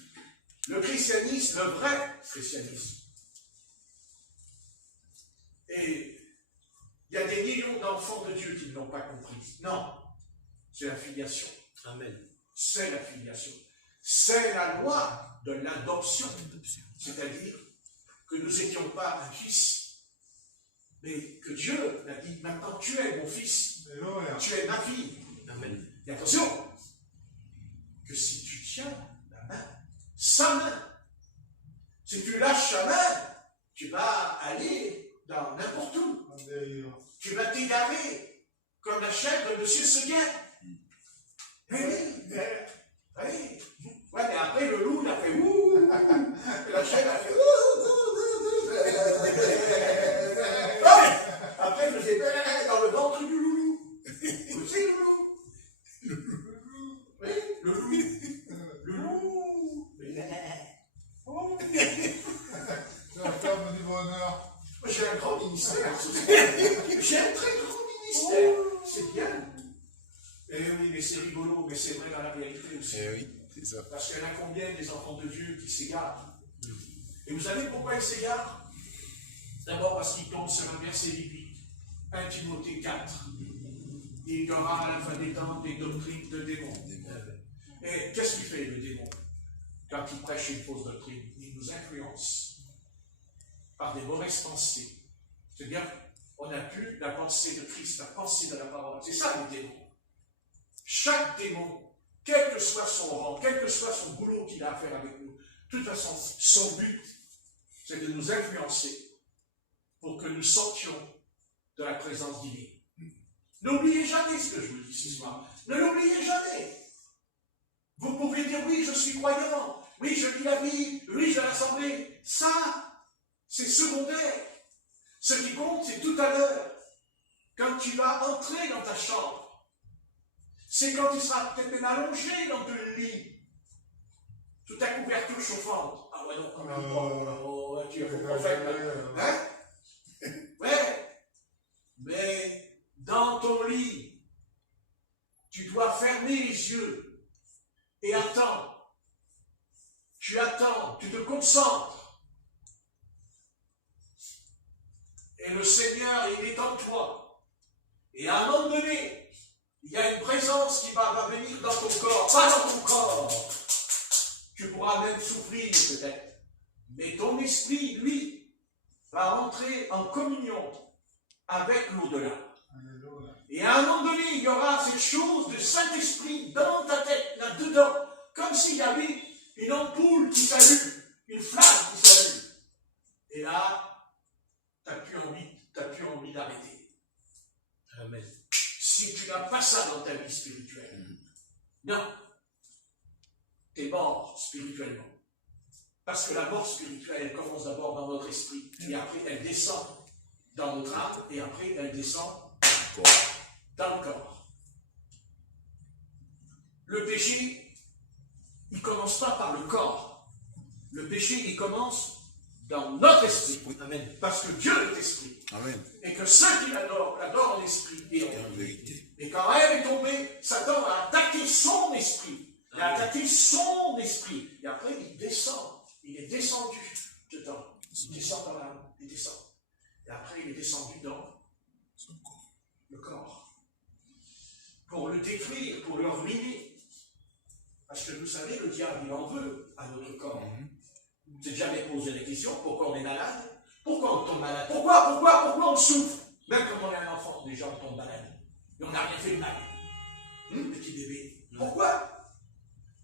Le christianisme, le vrai christianisme. Et il y a des millions d'enfants de Dieu qui ne l'ont pas compris. Non, c'est la filiation. Amen. C'est la filiation. C'est la loi de l'adoption. C'est-à-dire que nous n'étions pas un fils, mais que Dieu a dit, maintenant tu es mon fils, tu es ma fille. Amen. Et attention, que si tu tiens la main, sa main, si tu lâches sa main, tu vas aller dans n'importe où. Tu vas t'égarer comme la chèvre de M. Seguin. Oui. Ouais, mais après le loup, il a fait ouh. Et la chèvre a fait ouh. Après, je faisais dans le ventre du loup. Vous savez le loup? Oui, le loup. Le loup. La femme du bonheur. J'ai un grand ministère. J'ai un très grand ministère. C'est bien. Eh oui, mais c'est rigolo, mais c'est vrai dans la réalité aussi. Eh oui, c'est ça. Parce qu'il y en a combien des enfants de Dieu qui s'égarent? Et vous savez pourquoi ils s'égarent? D'abord parce qu'ils tombent sur un verset biblique. 1 Timothée 4. Il y aura à la fin des temps des doctrines de démons. Et qu'est-ce qu'il fait le démon? Quand il prêche une fausse doctrine, il nous influence par des mauvaises pensées. C'est-à-dire, on n'a plus la pensée de Christ, la pensée de la parole. C'est ça le démon. Chaque démon, quel que soit son rang, quel que soit son boulot qu'il a à faire avec nous, de toute façon, son but, c'est de nous influencer pour que nous sortions de la présence divine. N'oubliez jamais ce que je vous dis ce soir. Ne l'oubliez jamais. Vous pouvez dire, oui, je suis croyant, oui, je lis la Bible, oui, je vais à l'assemblée. Ça, c'est secondaire. Ce qui compte, c'est tout à l'heure, quand tu vas entrer dans ta chambre. C'est quand tu seras peut-être même allongé dans ton lit. sous ta couverture chauffante. Ah ouais, non, quand même pas. Oh, ouais, tu es faux prophète. Hein? Ouais. Mais dans ton lit, tu dois fermer les yeux et attendre. Tu attends, tu te concentres. Et le Seigneur, il est en toi. Et à un moment donné, il y a une présence qui va venir dans ton corps, pas dans ton corps. Tu pourras même souffrir peut-être. Mais ton esprit, lui, va rentrer en communion avec l'au-delà. Et à un moment donné, il y aura cette chose de Saint-Esprit dans ta tête, là-dedans, comme s'il y avait une ampoule qui s'allume, une flamme qui s'allume. Et là, tu n'as plus envie d'arrêter. Amen. Si tu n'as pas ça dans ta vie spirituelle, non, tu es mort spirituellement. Parce que la mort spirituelle, elle commence d'abord dans notre esprit, et après elle descend dans notre âme, et après elle descend dans le corps. Le péché, il ne commence pas par le corps. Le péché, il commence dans notre esprit. Amen. Parce que Dieu est esprit. Amen. Et que ceux qui l'adorent en esprit et En vérité. Et quand Ève est tombée, Satan a attaqué son esprit. Il a attaqué son esprit. Et après, il descend. Il est descendu dedans. Il descend dans l'âme. Il descend. Et après, il est descendu dans le corps. Pour le détruire, pour le ruiner. Parce que vous savez, le diable, il en veut à notre corps. Vous ne vous êtes jamais posé la question, pourquoi on est malade? Pourquoi on tombe malade? Pourquoi on souffre? Même quand on est un enfant, déjà on tombe malade. Et on n'a rien fait de mal. Petit bébé. Pourquoi?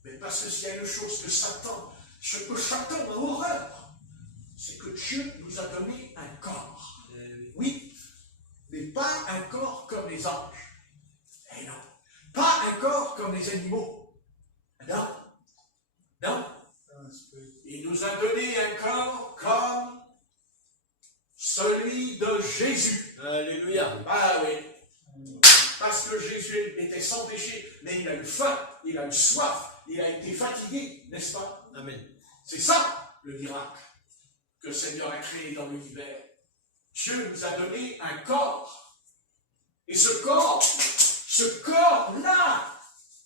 Mais parce que s'il y a une chose que Satan, ce que Satan a horreur, c'est que Dieu nous a donné un corps. Oui, mais pas un corps comme les anges. Eh non. Pas un corps comme les animaux. Non. Non. Il nous a donné un corps comme celui de Jésus. Alléluia. Ah oui. Parce que Jésus était sans péché, mais il a eu faim, il a eu soif, il a été fatigué, n'est-ce pas? Amen. C'est ça le miracle que le Seigneur a créé dans l'univers. Dieu nous a donné un corps. Et ce corps-là,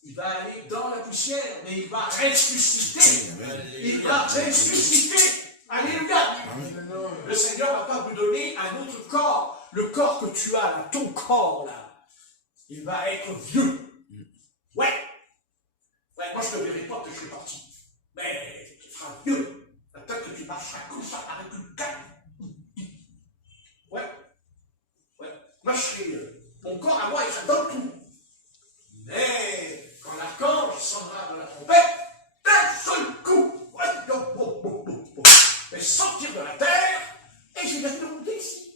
il va aller dans la poussière, mais il va ressusciter. Il va ressusciter. Alléluia. Le Seigneur va pas vous donner un autre corps. Le corps que tu as, là, ton corps, là, il va être vieux. Ouais. Ouais, moi, je ne te verrai pas que je suis parti. Mais tu seras vieux. Peut-être que tu marcheras comme ça avec une canne. Ouais. Ouais. Moi, je serai... mon corps à moi, il sera dans le tout. Mais quand l'archange sonnera de la trompette, d'un seul coup, je vais sortir de la terre et je vais tomber ici.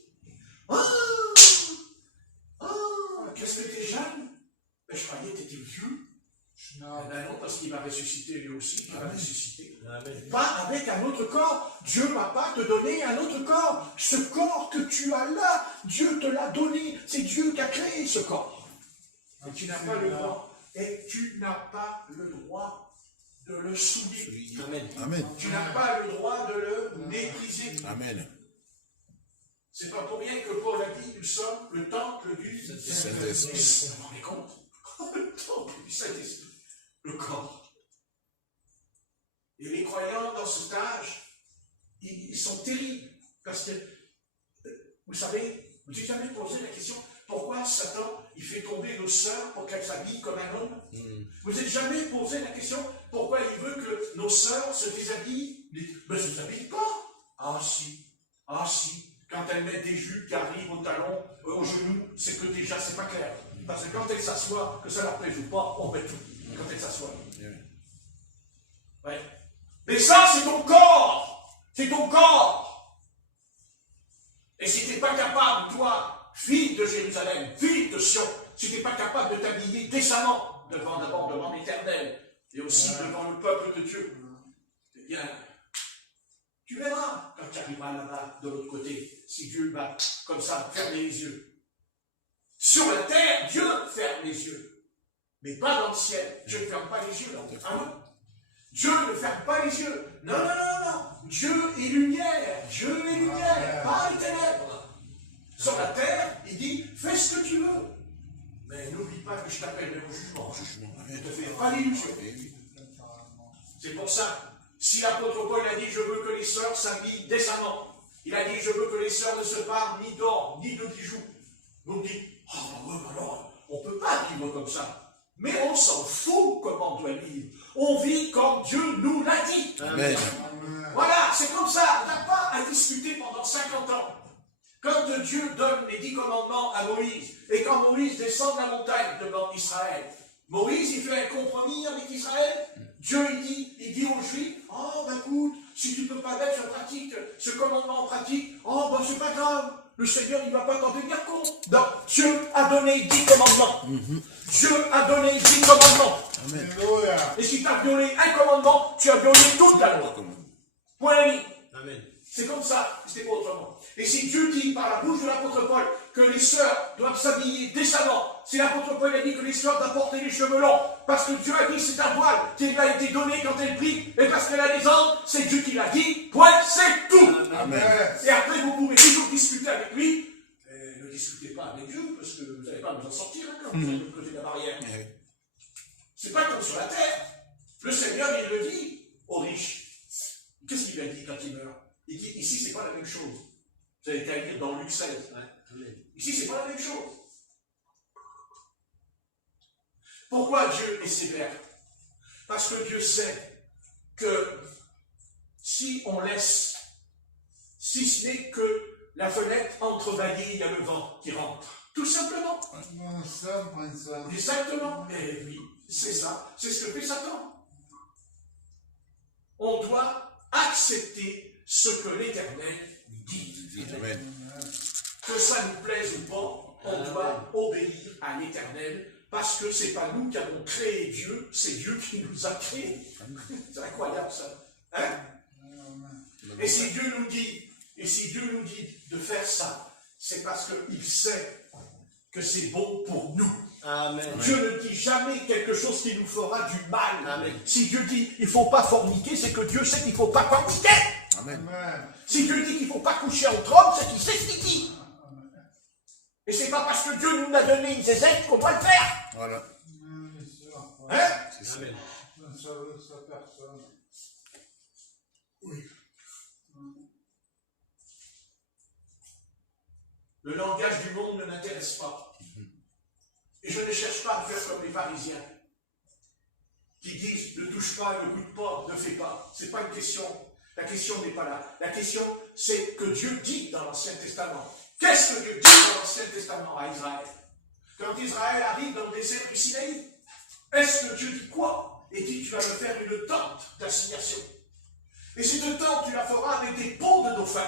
Qu'est-ce que t'es jeune? Mais je croyais que t'étais vieux. Ben non, parce qu'il va ressusciter lui aussi, il va ressusciter. Amen. Pas avec un autre corps. Dieu ne va pas te donner un autre corps. Ce corps que tu as là, Dieu te l'a donné. C'est Dieu qui a créé ce corps. Et tu n'as pas le droit. Et tu n'as pas le droit de le souiller. Amen. Amen. Tu n'as pas le droit de le mépriser. Amen. C'est pas pour rien que Paul a dit, nous sommes le temple du Saint-Esprit. Vous vous rendez compte? Le temple du Saint-Esprit. Le corps. Et les croyants dans cet âge, ils sont terribles. Parce que, vous savez, vous n'avez jamais posé la question, pourquoi Satan, il fait tomber nos sœurs pour qu'elles s'habillent comme un homme? Vous n'avez jamais posé la question, pourquoi il veut que nos sœurs se déshabillent? Mais ne s'habillent pas. Ah si, ah si. Quand elles mettent des jupes qui arrivent au talon, aux genoux, c'est que déjà, c'est pas clair. Parce que quand elles s'assoient, que ça leur plaise ou pas, on met tout. Quand elles s'assoient. Ouais. Mais ça, c'est ton corps. C'est ton corps. Et si tu n'es pas capable, toi, fille de Jérusalem, fille de Sion, si tu n'es pas capable de t'habiller décemment, d'abord devant l'Éternel, et aussi devant le peuple de Dieu, eh bien, tu verras quand tu arriveras là-bas, de l'autre côté, si Dieu va, comme ça, fermer les yeux. Sur la terre, Dieu ferme les yeux. Mais pas dans le ciel. Dieu ne ferme pas les yeux là-haut. Ah non. Dieu ne ferme pas les yeux. Non, non, non, non, non. Dieu est lumière. Dieu est lumière, pas les ténèbres. Sur la terre, il dit, fais ce que tu veux. Mais n'oublie pas que je t'appelle au jugement. Ne te fais pas d'illusion. C'est pour ça, si l'apôtre Paul a dit, je veux que les sœurs s'habillent décemment, il a dit, je veux que les sœurs ne se parlent ni d'or, ni de bijoux. Vous me dites, oh, ouais, alors, on ne peut pas vivre comme ça. Mais on s'en fout comment on doit vivre. On vit comme Dieu nous l'a dit. Amen. Voilà, c'est comme ça. On n'a pas à discuter pendant 50 ans. Quand Dieu donne les 10 commandements à Moïse, et quand Moïse descend de la montagne devant Israël, Moïse, il fait un compromis avec Israël. Dieu, il dit aux Juifs, oh, ben écoute, si tu ne peux pas mettre ce commandement en pratique, oh, ben c'est pas grave. Le Seigneur, il ne va pas t'en tenir compte. Non, Dieu a donné 10 commandements. Dieu a donné 10 commandements. Amen. Et si tu as violé un commandement, tu as violé toute la loi. Point ami. Amen. C'est comme ça, c'est pas autrement. Et si Dieu dit par la bouche de l'apôtre Paul que les sœurs doivent s'habiller décemment, si l'apôtre Paul a dit que les sœurs doivent porter les cheveux longs, parce que Dieu a dit que c'est un voile qui lui a été donné quand elle prie, et parce qu'elle a des angles, c'est Dieu qui l'a dit, point, c'est tout. Amen. Et après, vous pouvez toujours discuter avec lui, et ne discutez pas avec Dieu, parce que vous n'allez pas vous en sortir hein, quand vous êtes de l'autre côté de la barrière. C'est pas comme sur la terre. Le Seigneur, il le dit aux riches. Qu'est-ce qu'il lui a dit quand il meurt? Il dit, ici, c'est pas la même chose. Vous avez été à lire dans Luc 16. Ici, c'est pas la même chose. Pourquoi Dieu est sévère? Parce que Dieu sait que si on laisse, si ce n'est que la fenêtre entrebâillée, il y a le vent qui rentre. Tout simplement. Exactement. Eh oui, c'est ça. C'est ce que fait Satan. On doit accepter ce que l'Éternel dit. Amen. Que ça nous plaise ou pas, on doit obéir à l'Éternel, parce que c'est pas nous qui avons créé Dieu, c'est Dieu qui nous a créés. C'est incroyable ça. Hein? Et si Dieu nous dit de faire ça, c'est parce qu'il sait que c'est bon pour nous. Amen. Dieu ne dit jamais quelque chose qui nous fera du mal. Amen. Si Dieu dit il ne faut pas forniquer, c'est que Dieu sait qu'il ne faut pas forniquer. Amen. Si Dieu dit qu'il ne faut pas coucher entre hommes, c'est qu'il sait ce qu'il dit. Et c'est pas parce que Dieu nous a donné une zézette qu'on doit le faire. Voilà. Hein? C'est ça. Amen. Oui. Le langage du monde ne m'intéresse pas. Et je ne cherche pas à faire comme les pharisiens qui disent ne touche pas, ne goûte pas, ne fais pas. Ce n'est pas une question. La question n'est pas là. La question, c'est que Dieu dit dans l'Ancien Testament. Qu'est-ce que Dieu dit dans l'Ancien Testament à Israël? Quand Israël arrive dans le désert du Sinaï, est-ce que Dieu dit quoi? Il dit tu vas me faire une tente d'assignation. Et cette tente, tu la feras avec des peaux de dauphin.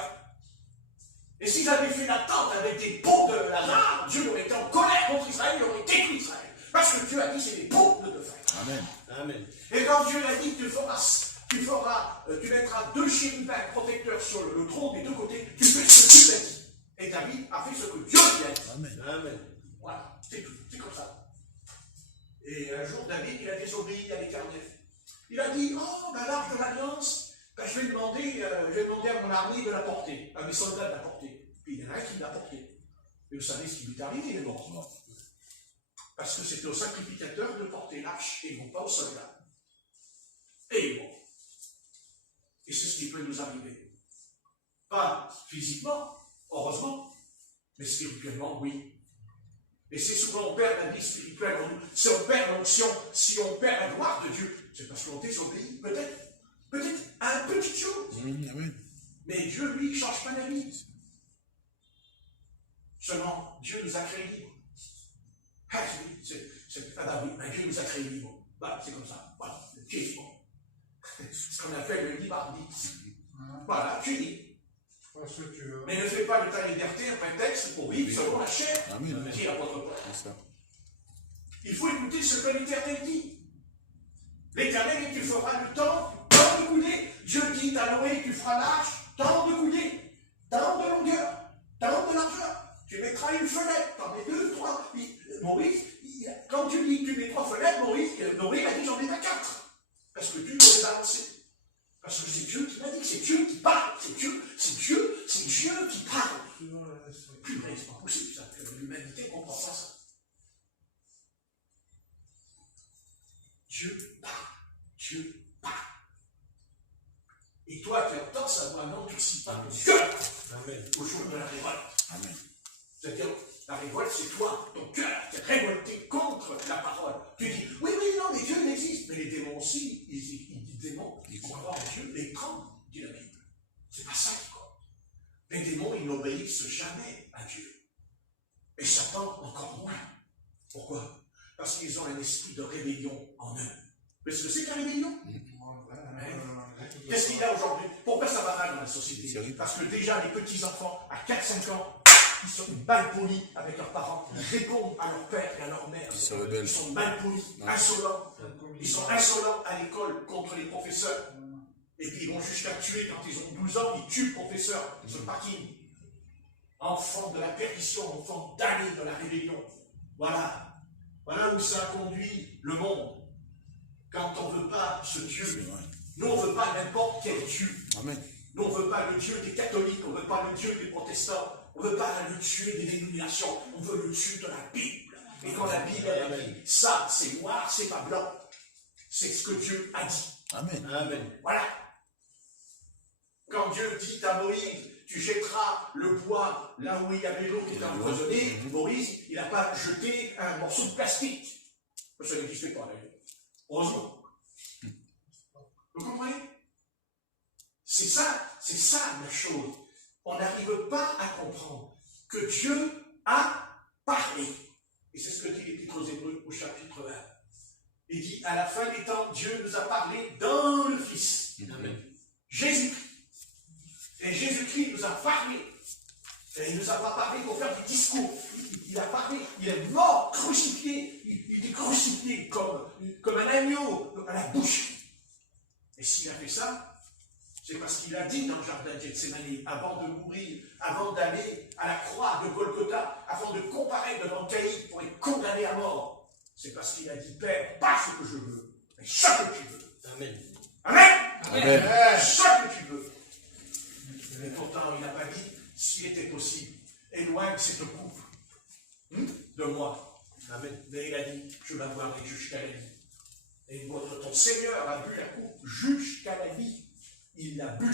Et si j'avais fait la tente avec des peaux de lapin, Dieu aurait été en colère contre Israël, il aurait détruit Israël. Parce que Dieu a dit c'est des peaux de dauphin. Amen. Amen. Et quand Dieu l'a dit, tu mettras 2 chérubins protecteurs sur le tronc des 2 côtés, tu fais ce que Dieu t'a dit. Et David a fait ce que Dieu lui a dit. Amen. Amen. Voilà, c'est tout, c'est comme ça. Et un jour, David, il a désobéi à l'Éternel. Il a dit, oh, ben l'arche de l'Alliance, ben, je vais demander à mon armée de la porter, à mes soldats de la porter. Puis il y en a un qui l'a porté. Et vous savez ce qui lui est arrivé, il est mort. Parce que c'était au sacrificateur de porter l'arche et non pas au soldat. Et il est mort. Et c'est ce qui peut nous arriver. Pas physiquement, heureusement, mais spirituellement, oui. Et c'est souvent on perd la vie spirituelle en nous. Si on perd l'onction, si on perd la gloire de Dieu, c'est parce qu'on désobéit, peut-être à une petite chose. Amen. Mais Dieu, lui, ne change pas la vie. Seulement, Dieu nous a créés libres. Ah, oui, Dieu nous a créés libres. Voilà, c'est comme ça. Voilà, tu es libre. Ce qu'on appelle le libre arbitre. Voilà, tu es libre. Mais ne fais pas de ta liberté un prétexte pour vivre selon la chair, Amen. dit l'apôtre Paul. C'est ça. Il faut écouter ce que l'Éternel dit. L'Éternel dit tu feras le temple, tant de coudées. Dieu dit à Noé, tu feras l'arche, tant de coudées, tant de longueur, tant de largeur. Tu mettras une fenêtre, t'en mets 2, 3. Maurice, quand tu dis que tu mets 3 fenêtres, Noé a dit j'en mets pas 4. Parce que Dieu doit les balancer. Parce que c'est Dieu qui m'a dit, c'est Dieu qui parle, c'est Dieu qui parle. Plus vrai, c'est pas possible ça, que l'humanité ne comprend pas ça. Dieu parle. Et toi qui entends sa voix, n'endurcis pas ton cœur au jour de la révolte. Amen. C'est-à-dire, la révolte, c'est toi, ton cœur, qui est révolté contre la parole. Tu dis, oui, non, mais Dieu n'existe. Mais les démons aussi, les démons, ils croient en Dieu, mais ils tremblent, dit la Bible. C'est pas ça qui compte. Les démons, ils n'obéissent jamais à Dieu. Et Satan, encore moins. Pourquoi? Parce qu'ils ont un esprit de rébellion en eux. Mais ce que c'est que la rébellion? Qu'est-ce qu'il y a aujourd'hui? Pourquoi ça va mal dans la société? Parce que déjà, les petits-enfants, à 4-5 ans, ils sont mal polis avec leurs parents. Ils répondent à leur père et à leur mère. Ils sont mal polis, insolents. Ils sont insolents à l'école contre les professeurs. Et puis ils vont jusqu'à tuer quand ils ont 12 ans, ils tuent le professeur sur le parking. Enfants de la perdition, enfants damnés de la rébellion. Voilà où ça a conduit le monde. Quand on ne veut pas ce Dieu, nous on ne veut pas n'importe quel Dieu. Amen. Nous on ne veut pas le Dieu des catholiques, on ne veut pas le Dieu des protestants, on ne veut pas le Dieu des dénominations, on veut le Dieu de la Bible. Et quand la Bible elle dit ça c'est noir, c'est pas blanc, c'est ce que Dieu a dit. Amen. Voilà. Quand Dieu dit à Moïse, tu jetteras le bois là où il y avait l'eau qui était empoisonnée, Moïse, il n'a pas jeté un morceau de plastique. Ça n'existait pas d'ailleurs. Heureusement. Vous comprenez? C'est ça la chose. On n'arrive pas à comprendre que Dieu a parlé. Et c'est ce que dit l'Épître aux Hébreux au chapitre 1. Il dit, à la fin des temps, Dieu nous a parlé dans le Fils. Amen. Jésus-Christ. Et Jésus-Christ nous a parlé. Et il ne nous a pas parlé pour faire du discours. Il a parlé, il est mort, crucifié. Il était crucifié comme un agneau à la bouche. Et s'il a fait ça, c'est parce qu'il a dit dans le jardin de Gethsémani, avant de mourir, avant d'aller à la croix de Golgotha, avant de comparaître devant Caïn pour être condamné à mort, c'est parce qu'il a dit, Père, pas ce que je veux, mais ce que tu veux. Amen. Amen. Ce que tu veux. Mais pourtant, il n'a pas dit, s'il était possible, éloigne cette coupe de moi. Amen. Mais il a dit, je la boirai jusqu'à la vie. Et ton Seigneur a bu la coupe jusqu'à la vie. Il l'a bu.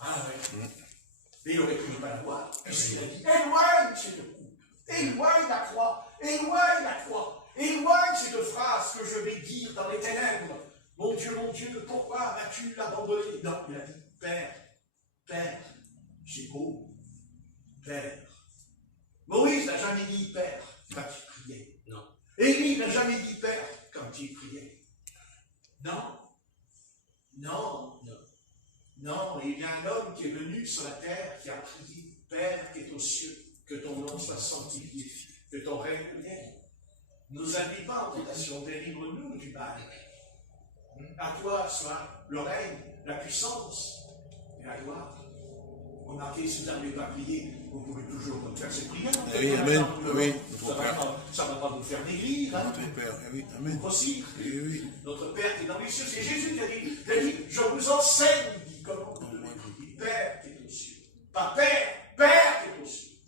Ah ouais. Mais il aurait pu ne pas la boire. Puisqu'il a dit, éloigne cette coupe. Éloigne la croix. Éloigne la croix. Éloigne cette phrase que je vais dire dans les ténèbres. Mon Dieu, pourquoi as-tu abandonné? Non, il a dit, Père, c'est beau. Père. Moïse n'a jamais dit Père quand il priait. Non. Élie n'a jamais dit Père quand il priait. Non, il y a un homme qui est venu sur la terre qui a prié, Père qui est aux cieux, que ton nom soit sanctifié, que ton règne vienne. Nous induis pas en tentation, délivre-nous du mal. À toi soit le règne, la puissance et la gloire. Remarquez, si vous n'arrivez pas à prier, vous pouvez toujours faire ces prières. Oui, amen. Oui, ça ne va pas vous faire maigrir. Notre Père, oui, amen. Grossir. Oui. Notre Père qui est dans les cieux, c'est Jésus qui a dit, je vous enseigne, dit comment vous devez prier. Père qui est aux cieux. Pas Père qui est aux cieux.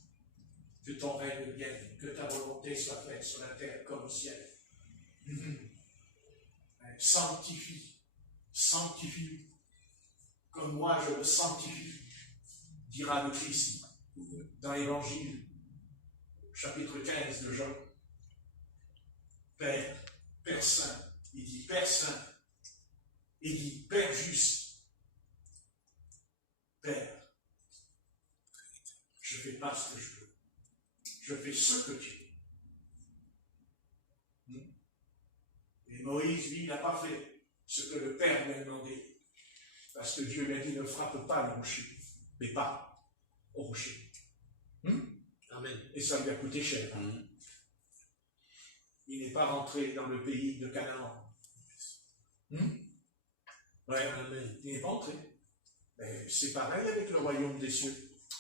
Que ton règne vienne, que ta volonté soit faite sur la terre comme au ciel. Sanctifie, comme moi je me sanctifie, dira le Christ dans l'Évangile, chapitre 15 de Jean. Père Saint, il dit Père Saint, il dit Père juste, Père, je ne fais pas ce que je veux, je fais ce que tu veux. Et Moïse, lui, n'a pas fait ce que le Père lui a demandé, parce que Dieu lui a dit ne frappe pas le rocher, mais pas au rocher. Amen. Et ça lui a coûté cher. Il n'est pas rentré dans le pays de Canaan. Ouais, amen. Il n'est pas entré. Mais c'est pareil avec le royaume des cieux.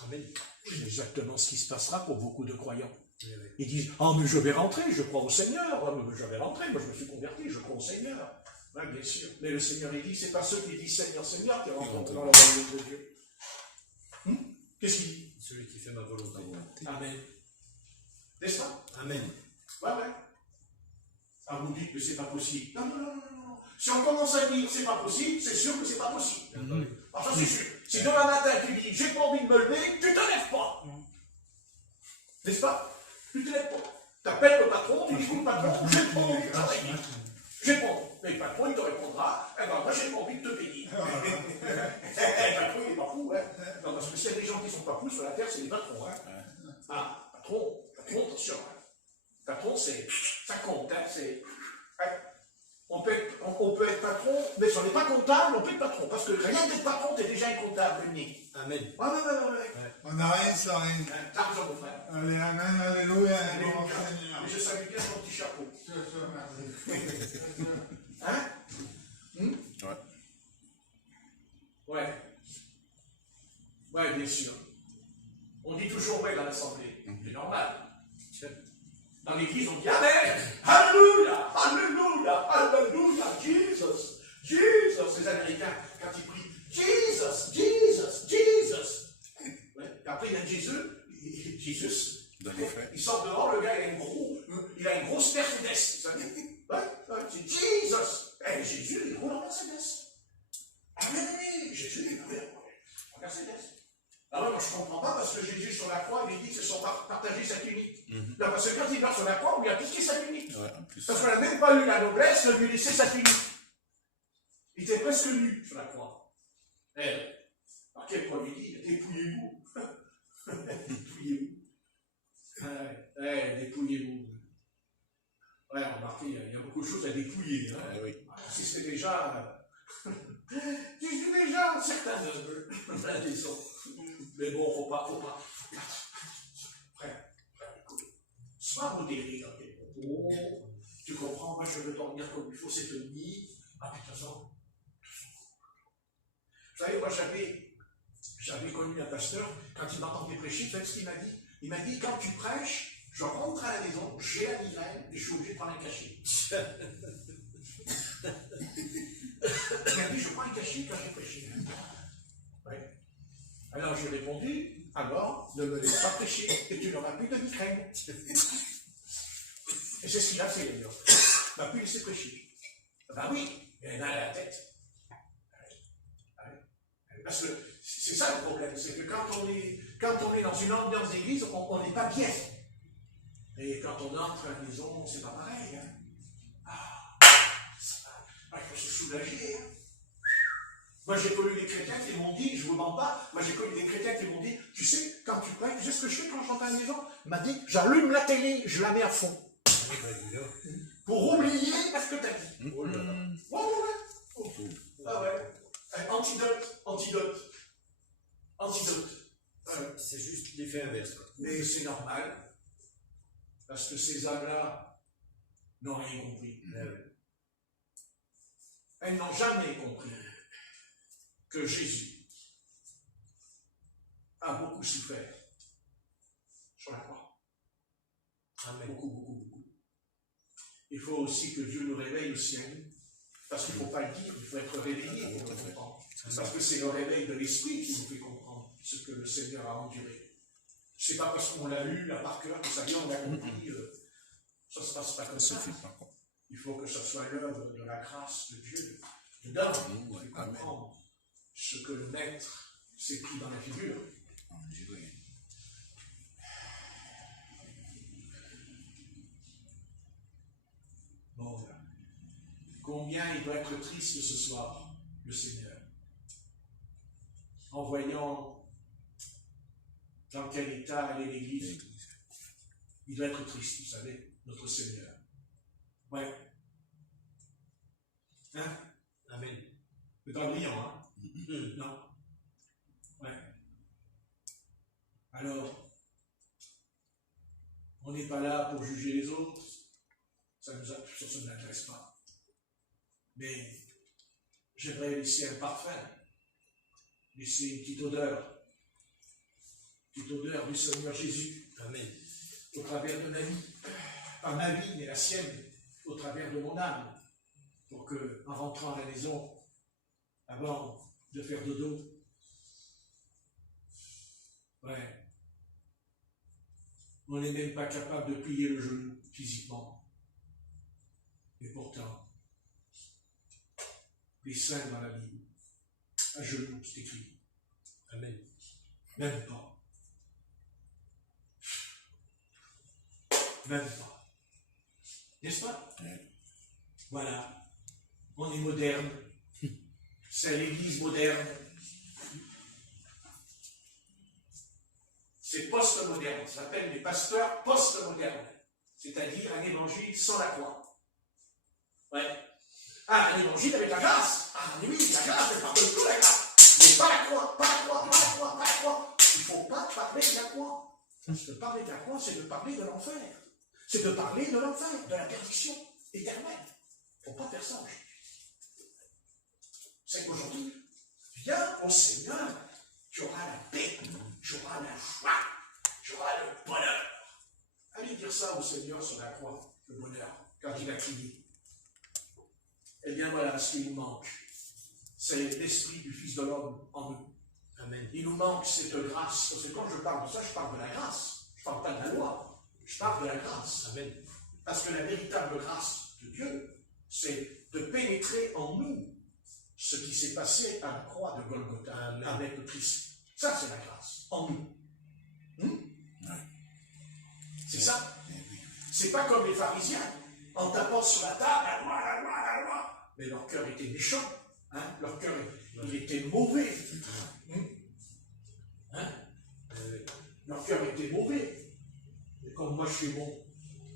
Amen. C'est exactement ce qui se passera pour beaucoup de croyants. Ils disent, mais je vais rentrer, je crois au Seigneur. Je vais rentrer, moi je me suis converti, je crois au Seigneur. Oui, bien sûr. Mais le Seigneur, il dit, c'est pas ceux qui disent Seigneur, Seigneur qui rentrent dans le royaume de Dieu. Qu'est-ce qu'il dit? Celui qui fait ma volonté. Amen. N'est-ce pas? Amen. Ouais. Ah, vous dites que c'est pas possible. Non. Si on commence à dire c'est pas possible, c'est sûr que c'est pas possible. Enfin, c'est sûr. Si demain matin tu dis j'ai pas envie de me lever, tu te lèves pas. N'est-ce pas? Tu te lèves pas. Tu appelles le patron, tu dis écoute patron, j'ai pas envie de travailler. J'ai pas envie. Mais le patron il te répondra, eh ben moi j'ai pas envie de te payer. Le patron il est pas fou, hein. Non, parce que s'il y a des gens qui sont pas fous sur la terre, c'est les patrons, hein. Ah, patron, attention, hein. Patron, ça compte, hein, on peut être patron, mais si on n'est pas comptable, on peut être patron. Parce que rien d'être patron, t'es déjà incomptable, Nick. Amen. Ouais. On n'a rien sans rien. T'as raison, mon frère. Allez, amen, alléluia. Mais je salue bien ton petit chapeau. Hein? Ouais, bien sûr. On dit toujours ouais dans l'assemblée. C'est normal. Dans l'église, on dit Amen, Alléluia, Alléluia, Alléluia, Jesus. Les Américains, quand ils prient, Jesus. Ouais. Après, il y a Jesus. Il sort dehors, le gars, il a une grosse Mercedes, vous savez. Ouais, c'est Jesus. Jésus, il roule en Mercedes. Ah oui, Jésus, il roule en Mercedes. Ah ouais, moi je ne comprends pas parce que Jésus sur la croix, il dit que se sont partagés sa tunique. Non, parce que quand il meurt sur la croix, on lui a piqué sa tunique. Parce qu'on n'a même pas eu la noblesse de lui laisser sa tunique. Il était presque nu sur la croix. Par quel point il dit, dépouillez-vous. Dépouillez-vous. Ouais, remarquez, il y a beaucoup de choses à dépouiller. Hein. Oui. Si c'était déjà. J'ai déjà un certain nombre disons. Mais bon, faut pas. Frère, écoute. Sois modéré dans tes propos. Tu comprends, moi je veux dormir comme il faut cette nuit. Ah, de toute façon. Vous savez, moi j'avais connu un pasteur, quand il m'entendait prêcher, vous savez ce qu'il m'a dit? Il m'a dit, quand tu prêches, je rentre à la maison, j'ai la migraine et je suis obligé de prendre un cachet. Il m'a dit, je prends un cachet quand j'ai prêché. Ouais. Alors j'ai répondu, alors ne me laisse pas prêcher et tu n'auras plus de migraine. Et c'est ce qu'il a fait d'ailleurs. Il m'a plus laissé prêcher. Ben oui, il en a à la tête. Parce que c'est ça le problème, c'est que quand on est dans une ambiance d'église, on n'est pas bien. Et quand on entre à la maison, c'est pas pareil. Hein. Il faut se soulager. Hein. Moi j'ai connu des chrétiens qui m'ont dit, je ne vous mens pas, moi j'ai connu des chrétiens qui m'ont dit, tu sais, quand tu prêches, tu sais ce que je fais quand j'entends à la maison? Il m'a dit, j'allume la télé, je la mets à fond. Pour oublier ce que tu as dit. Ouais. Ah ouais. Antidote. C'est juste l'effet inverse. Mais c'est normal, parce que ces âmes-là n'ont rien compris. Elles n'ont jamais compris que Jésus a beaucoup souffert sur la croix. Amen. Beaucoup. Il faut aussi que Dieu nous réveille aussi à nous. Parce qu'il ne faut pas le dire, il faut être réveillé pour le comprendre. Parce que c'est le réveil de l'esprit qui nous fait comprendre ce que le Seigneur a enduré. Ce n'est pas parce qu'on l'a lu, là, par cœur, que ça vient, on a compris. Ça ne se passe pas comme ça. Il faut que ce soit l'œuvre de la grâce de Dieu, dedans, pour comprendre ce que le Maître s'est pris dans la figure. Bon, combien il doit être triste ce soir, le Seigneur, en voyant dans quel état elle est l'Église. Il doit être triste, vous savez, notre Seigneur. Ouais. Hein? Amen. C'est pas brillant, hein? Non. Ouais. Alors, on n'est pas là pour juger les autres. Ça ne m'intéresse pas. Mais j'aimerais laisser un parfum, laisser une petite odeur du Seigneur Jésus. Amen. Au travers de ma vie. Pas ma vie, mais la sienne, au travers de mon âme. pour que, en rentrant à la maison, avant de faire dodo, ouais, on n'est même pas capable de plier le genou physiquement. Et pourtant, les saints dans la Bible, à genoux, c'est écrit. Amen. Même pas. Même pas. N'est-ce pas? Voilà. On est moderne. C'est l'église moderne. C'est post-moderne. Ça s'appelle les pasteurs post-modernes. C'est-à-dire un évangile sans la croix. Ouais. Ah, un évangile avec la grâce. Ah, mais oui, la grâce, elle pardonne tout la grâce. Mais pas la croix, pas la croix, pas la croix, pas la croix. Il ne faut pas parler de la croix. Parce que parler de la croix, c'est de parler de l'enfer. C'est de parler de l'enfer, de la perdition éternelle. Il ne faut pas faire ça aujourd'hui. C'est qu'aujourd'hui, viens au Seigneur, tu auras la paix, tu auras la joie, tu auras le bonheur. Allez dire ça au Seigneur sur la croix, le bonheur, quand il a crié. Eh bien voilà ce qui nous manque. C'est l'esprit du Fils de l'homme en nous. Amen. Il nous manque cette grâce. Parce que quand je parle de ça, je parle de la grâce. Je ne parle pas de la loi. Je parle de la grâce. Amen. Parce que la véritable grâce de Dieu, c'est de pénétrer en nous ce qui s'est passé à la croix de Golgotha avec le Christ. Ça, c'est la grâce, en nous. C'est ça. C'est pas comme les pharisiens, en tapant sur la table, la loi, la loi, la loi. Mais leur cœur était méchant. Hein? Leur cœur, il était mauvais. Hein? Leur cœur était mauvais. Et comme moi, je suis bon,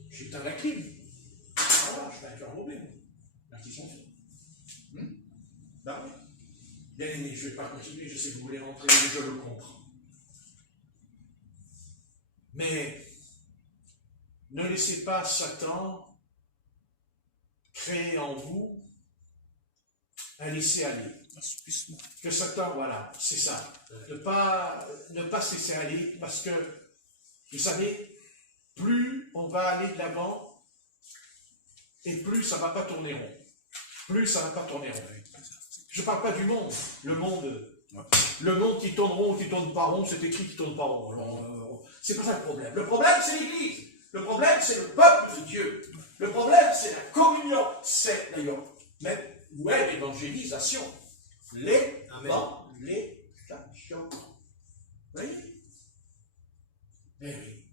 je suis un la clim. Voilà, je suis un cœur mauvais. Merci son fils. Ben oui. Bien aimé, je ne vais pas continuer, je sais que vous voulez rentrer, mais je le comprends. Mais ne laissez pas Satan créer en vous un laisser-aller. Que Satan, voilà, c'est ça. Ne pas se laisser aller, parce que, vous savez, plus on va aller de l'avant, et plus ça ne va pas tourner rond. Plus ça ne va pas tourner rond. Je ne parle pas du monde. Le monde qui tourne rond ou qui tourne pas rond, c'est écrit qui tourne pas rond. Alors, c'est pas ça le problème. Le problème, c'est l'Église. Le problème, c'est le peuple de Dieu. Le problème, c'est la communion. C'est d'ailleurs même l'évangélisation. L'évangélisation. Vous voyez? Eh oui.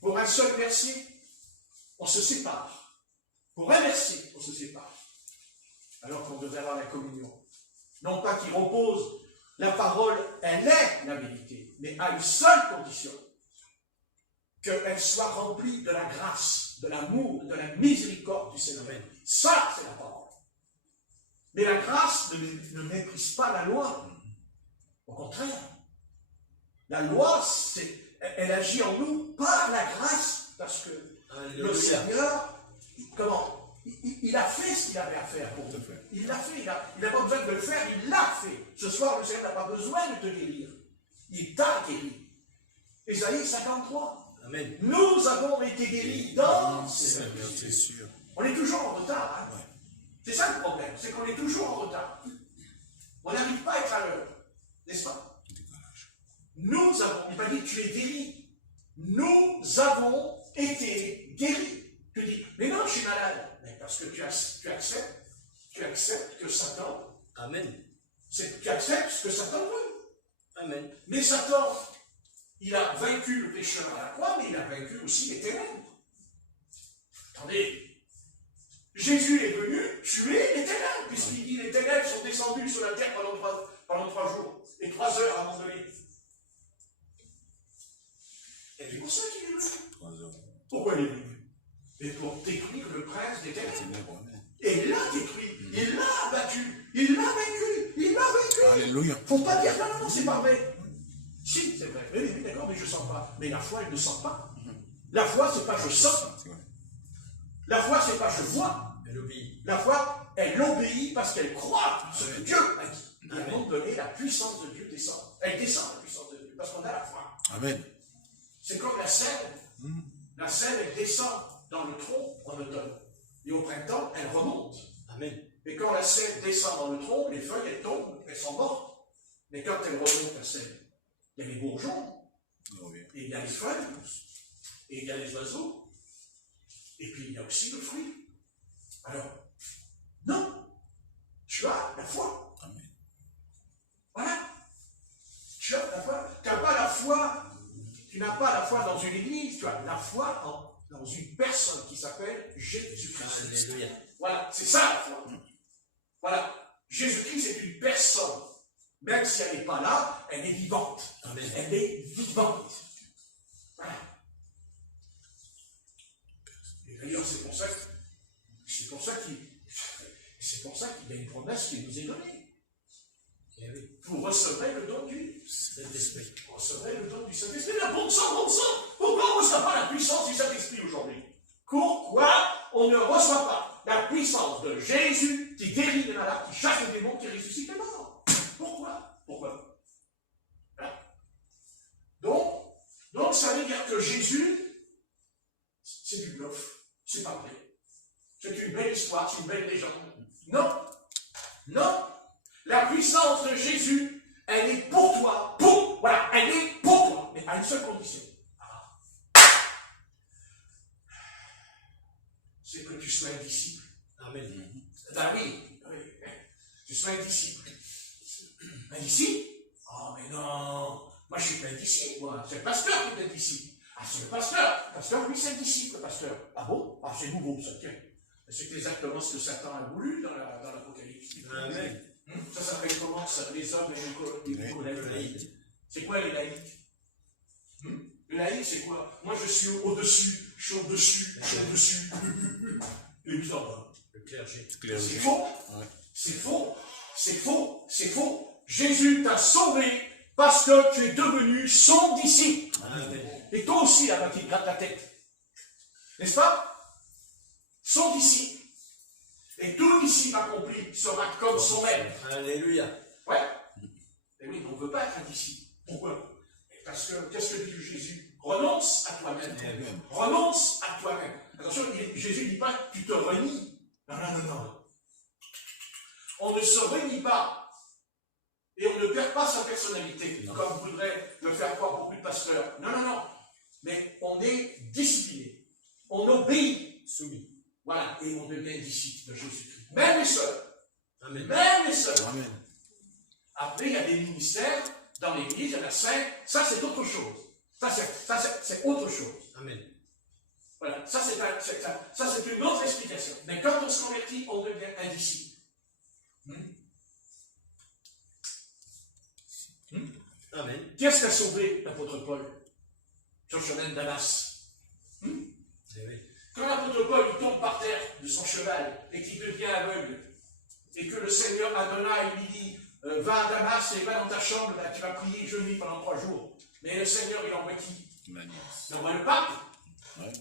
Pour un seul verset, on se sépare. Pour un verset, on se sépare. Alors qu'on devrait avoir la communion. Non pas qu'il repose, la parole, elle est la vérité, mais à une seule condition, qu'elle soit remplie de la grâce, de l'amour, de la miséricorde du Seigneur. Ça, c'est la parole. Mais la grâce ne méprise pas la loi. Au contraire. La loi, elle agit en nous par la grâce, parce que le Seigneur, il a fait ce qu'il avait à faire pour nous. Il l'a fait, il n'a pas besoin de le faire, il l'a fait. Ce soir, le Seigneur n'a pas besoin de te guérir. Il t'a guéri. Ésaïe 53. Amen. Nous avons été guéris dans ses œuvres. C'est sûr. On est toujours en retard. Hein? Ouais. C'est ça le problème, c'est qu'on est toujours en retard. On n'arrive pas à être à l'heure. N'est-ce pas? Nous avons, il m'a dit, tu es guéri. Nous avons été guéris. Tu dis, mais non, je suis malade. Mais parce que tu acceptes que Satan. Amen. Tu acceptes ce que Satan veut. Amen. Mais Satan, il a vaincu le pécheur à la croix, mais il a vaincu aussi les ténèbres. Attendez. Jésus est venu tuer les ténèbres, puisqu'il dit les ténèbres sont descendues sur la terre pendant 3 jours et 3 heures avant de l'île. Et c'est pour ça qu'il est venu. 3 heures. Pourquoi il est venu? Mais pour détruire le prince des ténèbres. Et il l'a détruit, il l'a abattu, il l'a vaincu, il l'a vaincu. Alléluia. Faut pas dire non, c'est pas vrai. Si, c'est vrai. Oui, d'accord, mais je sens pas. Mais la foi, elle ne sent pas. La foi, c'est pas je sens. La foi, c'est pas je vois. Elle obéit. La foi, elle obéit parce qu'elle croit ce que Dieu a dit. À un moment donné, la puissance de Dieu descend. Elle descend, la puissance de Dieu, parce qu'on a la foi. Amen. C'est comme la sève. La sève, elle descend dans le tronc en automne. Et au printemps, elle remonte. Amen. Et quand la sève descend dans le tronc, les feuilles, elles tombent, elles sont mortes. Mais quand elle remonte, la sève, il y a les bourgeons, et il y a les feuilles, et il y a les oiseaux, et puis il y a aussi le fruit. Alors, non, tu as la foi. Amen. Voilà. Tu as la foi. Tu n'as pas la foi. Tu n'as pas la foi dans une église, tu as la foi dans une personne qui s'appelle Jésus-Christ. Alléluia. Voilà, c'est ça la foi. Voilà. Jésus-Christ est une personne. Même si elle n'est pas là, elle est vivante. Amen. Elle est vivante. Voilà. Et d'ailleurs, c'est pour ça qu'il y a une promesse qui nous est donnée. Eh oui. Vous recevrez le don du Saint-Esprit. Vous recevrez le don du Saint-Esprit. Mais bon sang. Pourquoi on ne reçoit pas la puissance du Saint-Esprit aujourd'hui? Pourquoi on ne reçoit pas la puissance de Jésus qui guérit les malades, qui chasse les démons, qui ressuscite les morts? Pourquoi? Voilà. Donc, ça veut dire que Jésus, c'est du bluff. C'est pas vrai. C'est une belle histoire, c'est une belle légende. Non. La puissance de Jésus, elle est pour toi. Voilà, elle est pour toi. Mais à une seule condition. C'est que tu sois un disciple. Amen. Ben oui. Tu sois un disciple. Un disciple? Oh, mais non. Moi, je suis pas un disciple, moi. C'est le pasteur qui est un discipe. Ah, c'est le pasteur. Le pasteur, lui, c'est un disciple, le pasteur. Ah bon? Ah, c'est nouveau, ça, tiens. C'est exactement ce que Satan a voulu dans l'Apocalypse. Amen. Ça s'appelle comment ça? Les hommes et les Nicolaïtes. C'est quoi les laïcs? Le laïc, c'est quoi? Moi, je suis au-dessus. Je suis au-dessus. Les hommes. Le clergé. C'est faux. Ouais. C'est faux. Jésus t'a sauvé parce que tu es devenu son disciple. Amen. Et toi aussi, là-bas, qui te gratte la tête. N'est-ce pas? Son disciple. Et tout disciple accompli sera comme son maître. Alléluia. Ouais. Et oui, mais on ne veut pas être un disciple. Pourquoi? Parce que, qu'est-ce que dit Jésus? Renonce à toi-même. Amen. Renonce à toi-même. Attention, Jésus ne dit pas que tu te renies. Non. On ne se renie pas. Et on ne perd pas sa personnalité, comme voudraient le faire croire beaucoup de pasteurs. Non. Mais on est discipliné. On obéit. Soumis. Voilà. Et on devient disciple de Jésus-Christ. Même les seuls. Amen. Même les seuls. Amen. Après, il y a des ministères dans l'église, il y en a 5. Ça, c'est autre chose. Ça, c'est autre chose. Amen. Voilà. Ça, c'est une autre explication. Mais quand on se convertit, on devient un disciple. Amen. Qui est-ce qui a sauvé l'apôtre Paul sur le chemin de Damas? Eh oui. Quand l'apôtre Paul il tombe par terre de son cheval et qu'il devient aveugle, et que le Seigneur Adonai lui dit va à Damas et va dans ta chambre, là, tu vas prier jeûner pendant 3 jours. Mais le Seigneur, il envoie qui? Il envoie le pape? Ouais.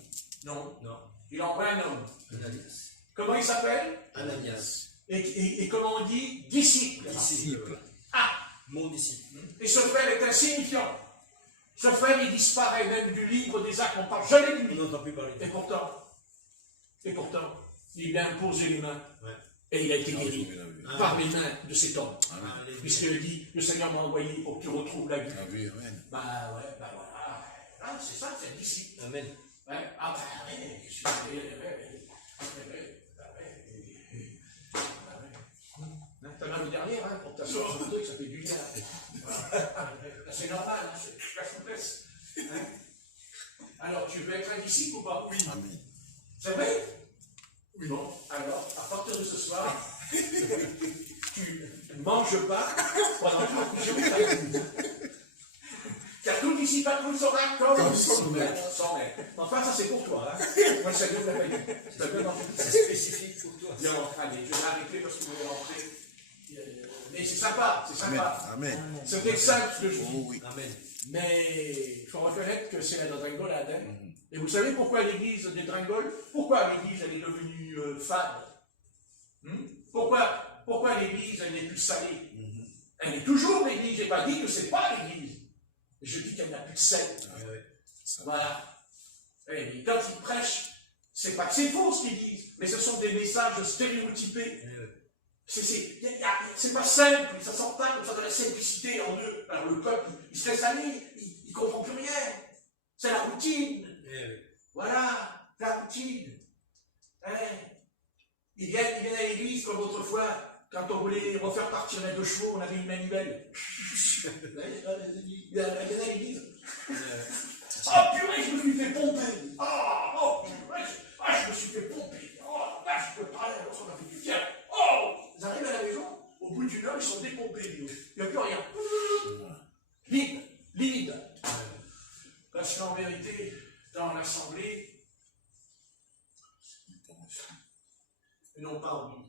Non. Non. Il envoie un homme. Ananias. Comment il s'appelle? Ananias. Et comment on dit? Disciple. Disciple. Mon disciple. Et ce frère est insignifiant. Ce frère, il disparaît même du livre des actes. On ne parle jamais de On lui. n'entend plus parler. Et pourtant, il a imposé les mains. Ouais. Et il a été guéri Amen. par les mains de cet homme. Alléluia. Puisqu'il dit, le Seigneur m'a envoyé pour que tu retrouves la vie. Amen. Bah ouais, bah voilà. Ah, c'est ça, c'est un disciple. Amen. Ouais. Ah bah ouais, je suis t'en as une dernière, hein, pour t'asseoir sur le truc, ça fait du bien. C'est normal, hein, c'est la souplesse. Hein? Alors, tu veux être un disciple ou pas? Oui. Amen. C'est vrai? Oui. Bon, alors, à partir de ce soir, tu ne manges pas pendant toute la couche. Car tout disciple a trouvé son âme comme son maître. Enfin, ça c'est pour toi. Hein? Moi, le Seigneur l'a dit. C'est spécifique pour toi. Bien, allez, je vais arrêter parce que vous voulez rentrer. Mais c'est sympa, c'est sympa. Amen. C'est peut-être simple ce que je dis. Oh oui. Amen. Mais il faut reconnaître que c'est la dringolade. Hein? Et vous savez pourquoi l'église dégringole? Pourquoi l'église elle est devenue fade? Pourquoi l'église elle n'est plus salée? Elle est toujours l'église. Je n'ai pas dit que ce n'est pas l'église. Je dis qu'elle n'a plus de sel. Ouais. Voilà. Et quand ils prêchent, C'est pas que c'est faux ce qu'ils disent, mais ce sont des messages stéréotypés. C'est pas simple, ça sent pas comme ça de la simplicité en eux. Alors le peuple, il se laisse aller, il comprend plus rien. C'est la routine. Voilà, la routine. Ils viennent à l'église comme autrefois, quand on voulait refaire partir les 2 chevaux, on avait une manivelle. Il viennent à l'église. Ah purée, je me suis fait pomper. Je me suis fait pomper. Je peux parler, alors ça m'a fait du bien. Ils arrivent à la maison, au bout d'une heure, ils sont dépompés. Il n'y a plus rien. Vide. Parce qu'en vérité, dans l'assemblée, ils n'ont pas envie.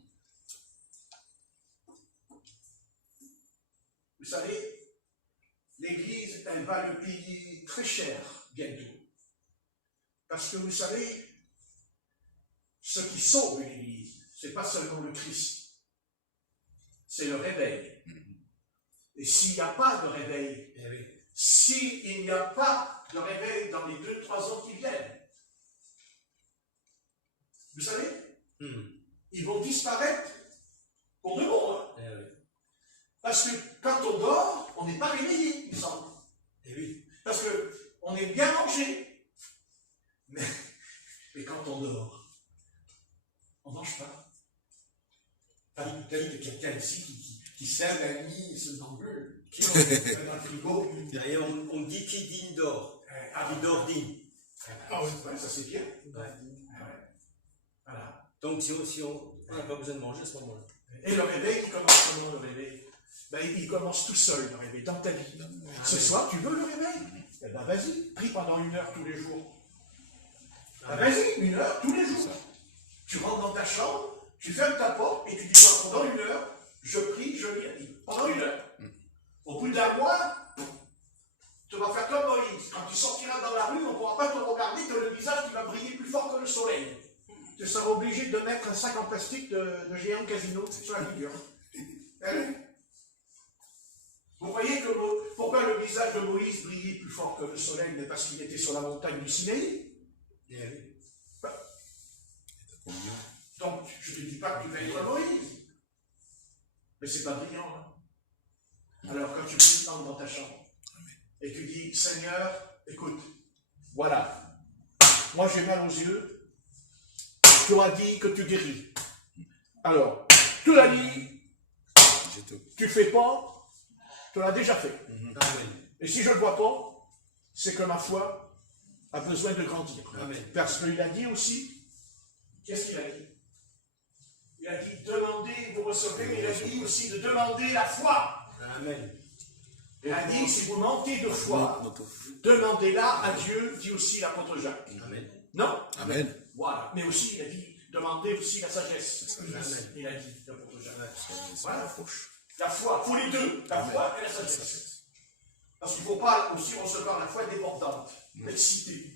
Vous savez, l'Église, elle va le payer très cher bientôt. Parce que vous savez, ce qui sauve l'Église, ce n'est pas seulement le Christ, c'est le réveil. Et s'il n'y a pas de réveil, s'il n'y a pas de réveil dans les 2-3 ans qui viennent, vous savez, ils vont disparaître pour de bon. Parce que quand on dort, on n'est pas réveillé, il semble. Parce qu'on est bien mangé. Mais quand on dort, on ne mange pas. Peut-être qu'il y a quelqu'un ici qui sert la nuit et se n'engueule. Qui est dans le frigo. Et on dit qui dîne dort. Qui dort dîne. Ça c'est bien. Voilà. Donc si on n'a pas besoin de manger à ce moment-là. Et le réveil, il commence comment le réveil? Il commence tout seul, le réveil, dans ta vie. Ce soir, tu veux le réveil? Eh bien, vas-y, prie pendant 1 heure tous les jours. Vas-y, 1 heure tous les jours. Tu rentres dans ta chambre, tu fermes ta porte et tu dis, pendant 1 heure, je prie, je lis la Bible. Pendant 1 heure. Au bout d'1 mois, tu vas faire comme Moïse. Quand tu sortiras dans la rue, on ne pourra pas te regarder, tu as le visage qui va briller plus fort que le soleil. Tu seras obligé de mettre un sac en plastique de géant casino sur la figure. Vous voyez pourquoi le visage de Moïse brillait plus fort que le soleil, mais parce qu'il était sur la montagne du Sinaï. Donc, je ne te dis pas que tu vas être Moïse. Mais c'est pas brillant. Alors, quand tu entres dans ta chambre, et tu dis, Seigneur, écoute, voilà, moi j'ai mal aux yeux, tu as dit que tu guéris. Alors, tu l'as dit, tu fais pas, tu l'as déjà fait. Et si je ne le vois pas, c'est que ma foi a besoin de grandir. Parce qu'il a dit aussi, qu'est-ce qu'il a dit? Il a dit, demandez, vous recevez, mais il a dit aussi de demander la foi. Amen. Il a dit, si vous manquez de foi, demandez-la à Dieu, dit aussi l'apôtre Jacques. Amen. Non? Amen. Voilà. Mais aussi, il a dit, demandez aussi la sagesse. Amen. Il a dit, l'apôtre Jacques. Voilà. La foi, pour les deux, la foi et la sagesse. Parce qu'il ne faut pas aussi recevoir la foi débordante, excitée.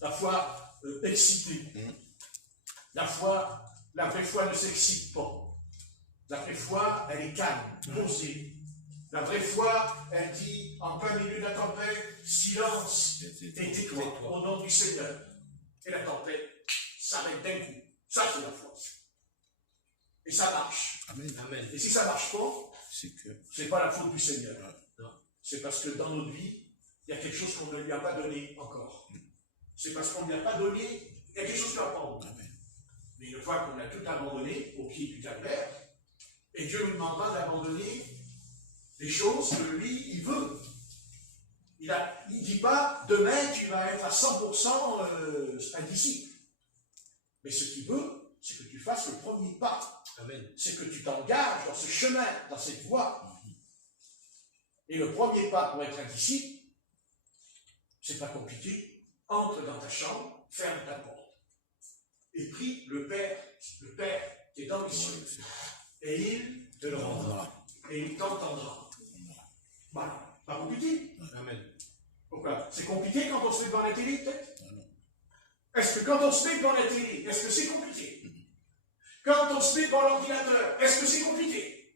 La foi excitée. La foi, la vraie foi ne s'excite pas. La vraie foi, elle est calme, posée. La vraie foi, elle dit, en plein milieu de la tempête, silence et tais-toi au nom du Seigneur. Et la tempête s'arrête d'un coup. Ça, c'est la foi. Et ça marche. Amen. Et si ça ne marche pas, ce n'est pas la faute du Seigneur. Non. C'est parce que dans notre vie, il y a quelque chose qu'on ne lui a pas donné encore. C'est parce qu'on ne lui a pas donné, il y a quelque chose à apprendre. Mais une fois qu'on a tout abandonné au pied du calvaire, et Dieu nous demandera d'abandonner les choses que lui, il veut. Il ne dit pas, demain, tu vas être à 100% un disciple. Mais ce qu'il veut, c'est que tu fasses le premier pas. Amen. C'est que tu t'engages dans ce chemin, dans cette voie. Et le premier pas pour être un disciple, c'est pas compliqué. Entre dans ta chambre, ferme ta porte. Et prie le Père qui est dans les cieux. Et il te le rendra. Et il t'entendra. Voilà. Pas compliqué. Amen. Pourquoi? C'est compliqué quand on se met devant la télé, peut-être? Est-ce que quand on se met devant la télé, est-ce que c'est compliqué? Quand on se met devant l'ordinateur, est-ce que c'est compliqué?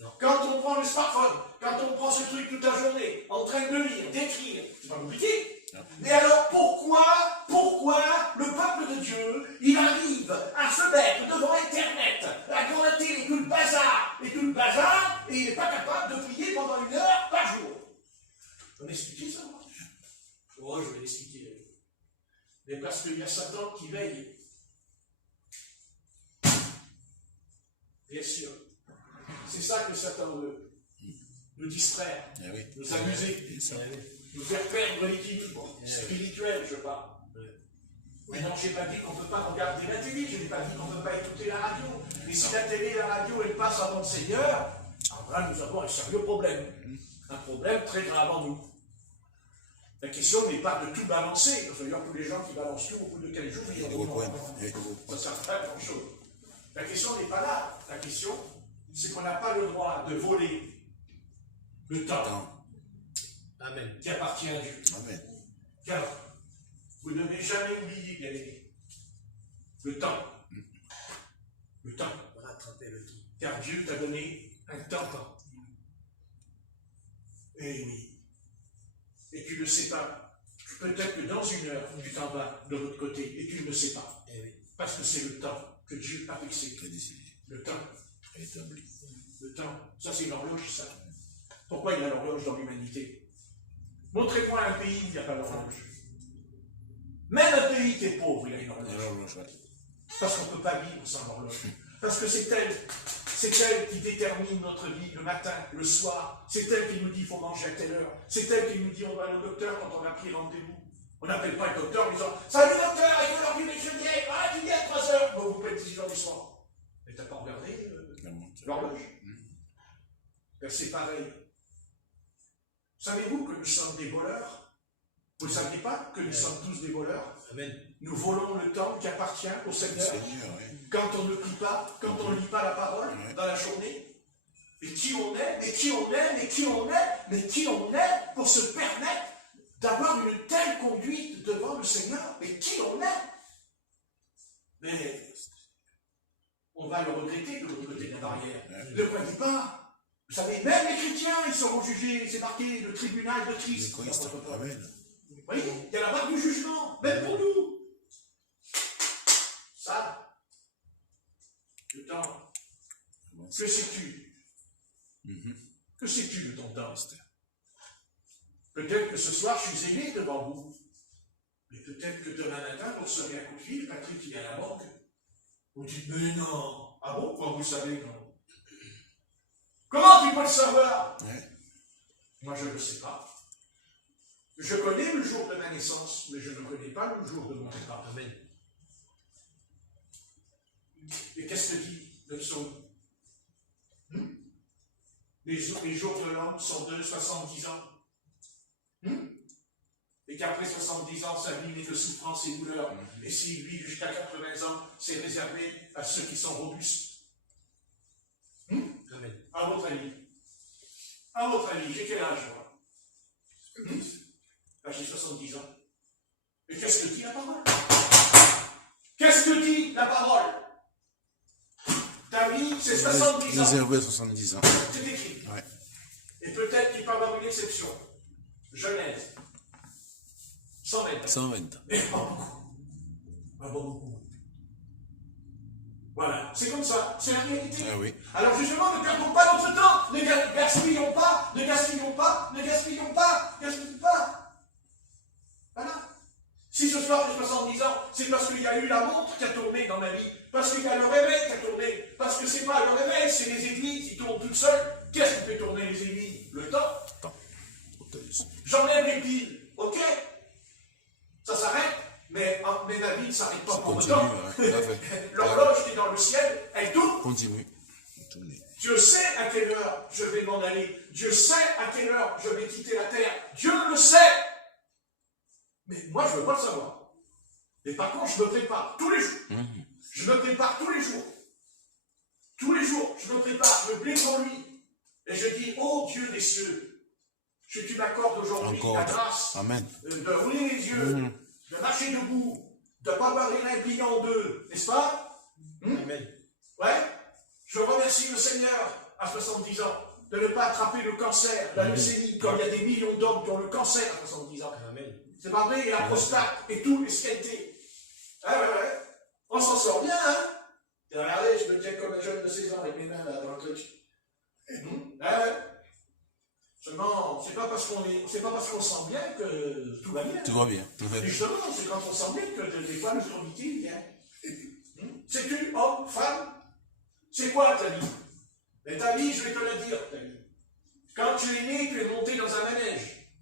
Non. Quand on prend le smartphone, quand on prend ce truc toute la journée, en train de lire, d'écrire, c'est pas compliqué. Mais alors pourquoi le peuple de Oh, je vais l'expliquer. Mais parce qu'il y a Satan qui veille. Bien sûr. C'est ça que Satan veut. Nous distraire, nous amuser, nous faire perdre l'équilibre spirituel, je parle. Maintenant, je n'ai pas dit qu'on ne peut pas regarder la télé, je n'ai pas dit qu'on ne peut pas écouter la radio. Mais si la télé et la radio, elles passent avant le Seigneur, alors là, nous avons un sérieux problème. Un problème très grave en nous. La question n'est pas de tout balancer. D'ailleurs, tous les gens qui balancent tout au bout de quelques jours, ils ont ça ne sert pas à grand-chose. La question n'est pas là. La question, c'est qu'on n'a pas le droit de voler le temps qui appartient à Dieu. Amen. Car vous ne devez jamais oublier, bien aimé, le temps. Le temps. Rattraper le temps. Car Dieu t'a donné un temps. Eh oui. Et tu ne le sais pas. Peut-être que dans une heure, tu t'en vas de l'autre côté et tu ne le sais pas. Parce que c'est le temps que Dieu a fixé. Le temps. Établi. Le temps. Ça, c'est une horloge, ça. Pourquoi il y a l'horloge dans l'humanité? Montrez-moi un pays où il n'y a pas d'horloge. Même un pays qui est pauvre, il a une horloge. Parce qu'on ne peut pas vivre sans horloge. Parce que c'est elle qui détermine notre vie le matin, le soir. C'est elle qui nous dit qu'il faut manger à telle heure. C'est elle qui nous dit on va aller au docteur quand on a pris rendez-vous. On n'appelle pas le docteur en disant salut docteur, il faut l'heure du déjeuner. Ah, tu viens à 3 heures. Bon, vous faites 6 heures du soir. Mais t'as pas regardé l'horloge? Ben, c'est pareil. Savez-vous que nous sommes des voleurs? Vous ne saviez pas que nous sommes tous des voleurs? Amen. Nous volons le temps qui appartient au Seigneur. Quand on ne prie pas, quand on ne lit pas la parole dans la journée. Et qui on est, mais qui on est, mais qui on est, mais qui on est pour se permettre d'avoir une telle conduite devant le Seigneur? Mais qui on est? Mais on va le regretter de l'autre côté de la barrière. Ne croyez pas. Vous savez, même les chrétiens, ils seront jugés, c'est marqué le tribunal de Christ. Amen. Vous voyez, il y a la barre du jugement, même pour nous. Ça, le temps. Que sais-tu? Que sais-tu de ton temps? Peut-être que ce soir, je suis aimé devant vous. Mais peut-être que demain matin, vous recevrez un coup de fil, Patrick, il est à la banque. Vous dites, mais non. Ah bon? Quand vous savez, non. Comment tu peux le savoir? Moi, je ne le sais pas. Je connais le jour de ma naissance, mais je ne connais pas le jour de mon départ. Amen. Et qu'est-ce que dit le psaume? Les jours de l'homme sont de 70 ans. Et qu'après 70 ans, sa vie n'est que souffrance et douleur. Et s'il vit jusqu'à 80 ans, c'est réservé à ceux qui sont robustes. Amen. À votre avis? À votre avis, j'ai quel âge, moi? J'ai 70 ans. Et qu'est-ce que dit la parole? Qu'est-ce que dit la parole? Ta vie, c'est 70 ans. Réservé à 70 ans. C'est écrit. Et peut-être qu'il peut y avoir une exception. Genèse. 120. 120. Mais pas beaucoup. Pas beaucoup. Voilà, c'est comme ça, c'est la réalité. Alors justement, ne perdons pas notre temps, ne gaspillons pas, ne gaspillons pas, ne gaspillons pas, gaspillons pas. Voilà. Si ce soir j'ai 70 ans, c'est parce qu'il y a eu la montre qui a tourné dans ma vie, parce qu'il y a le réveil qui a tourné, parce que c'est pas le réveil, c'est les aiguilles qui tournent toutes seules. Qu'est-ce qui fait tourner les aiguilles? Le temps. J'enlève les piles, ok? Ça s'arrête. Mais ma vie ne s'arrête pas pour autant. L'horloge qui est dans le ciel, elle tourne. Continue. Dieu sait à quelle heure je vais m'en aller. Dieu sait à quelle heure je vais quitter la terre. Dieu le sait. Mais moi, je ne veux pas le savoir. Mais par contre, je me prépare tous les jours. Je me prépare tous les jours. Tous les jours, je me prépare, je me plais pour lui. Et je dis, oh Dieu des cieux, que tu m'accordes aujourd'hui la grâce de rouler les yeux, de marcher debout, de ne pas avoir les reins pliés en deux, n'est-ce pas? Amen. Ouais. Je remercie le Seigneur à 70 ans de ne pas attraper le cancer, la leucémie, comme il y a des millions d'hommes qui ont le cancer à 70 ans. Amen. C'est pas vrai, et la prostate, et tout, et ce qui a été. Ouais. On s'en sort bien, hein? Et regardez, je me tiens comme un jeune de 16 ans avec mes mains là dans le truc. Ouais. Seulement, c'est pas parce qu'on sent bien que tout va bien. Tout va bien. Tout va Et bien. justement, c'est quand on sent bien que des fois l'autorité vient. Sais-tu, homme, femme, c'est quoi ta vie? Mais ta vie, je vais te la dire, ta vie. Quand tu es né, tu es monté dans un manège.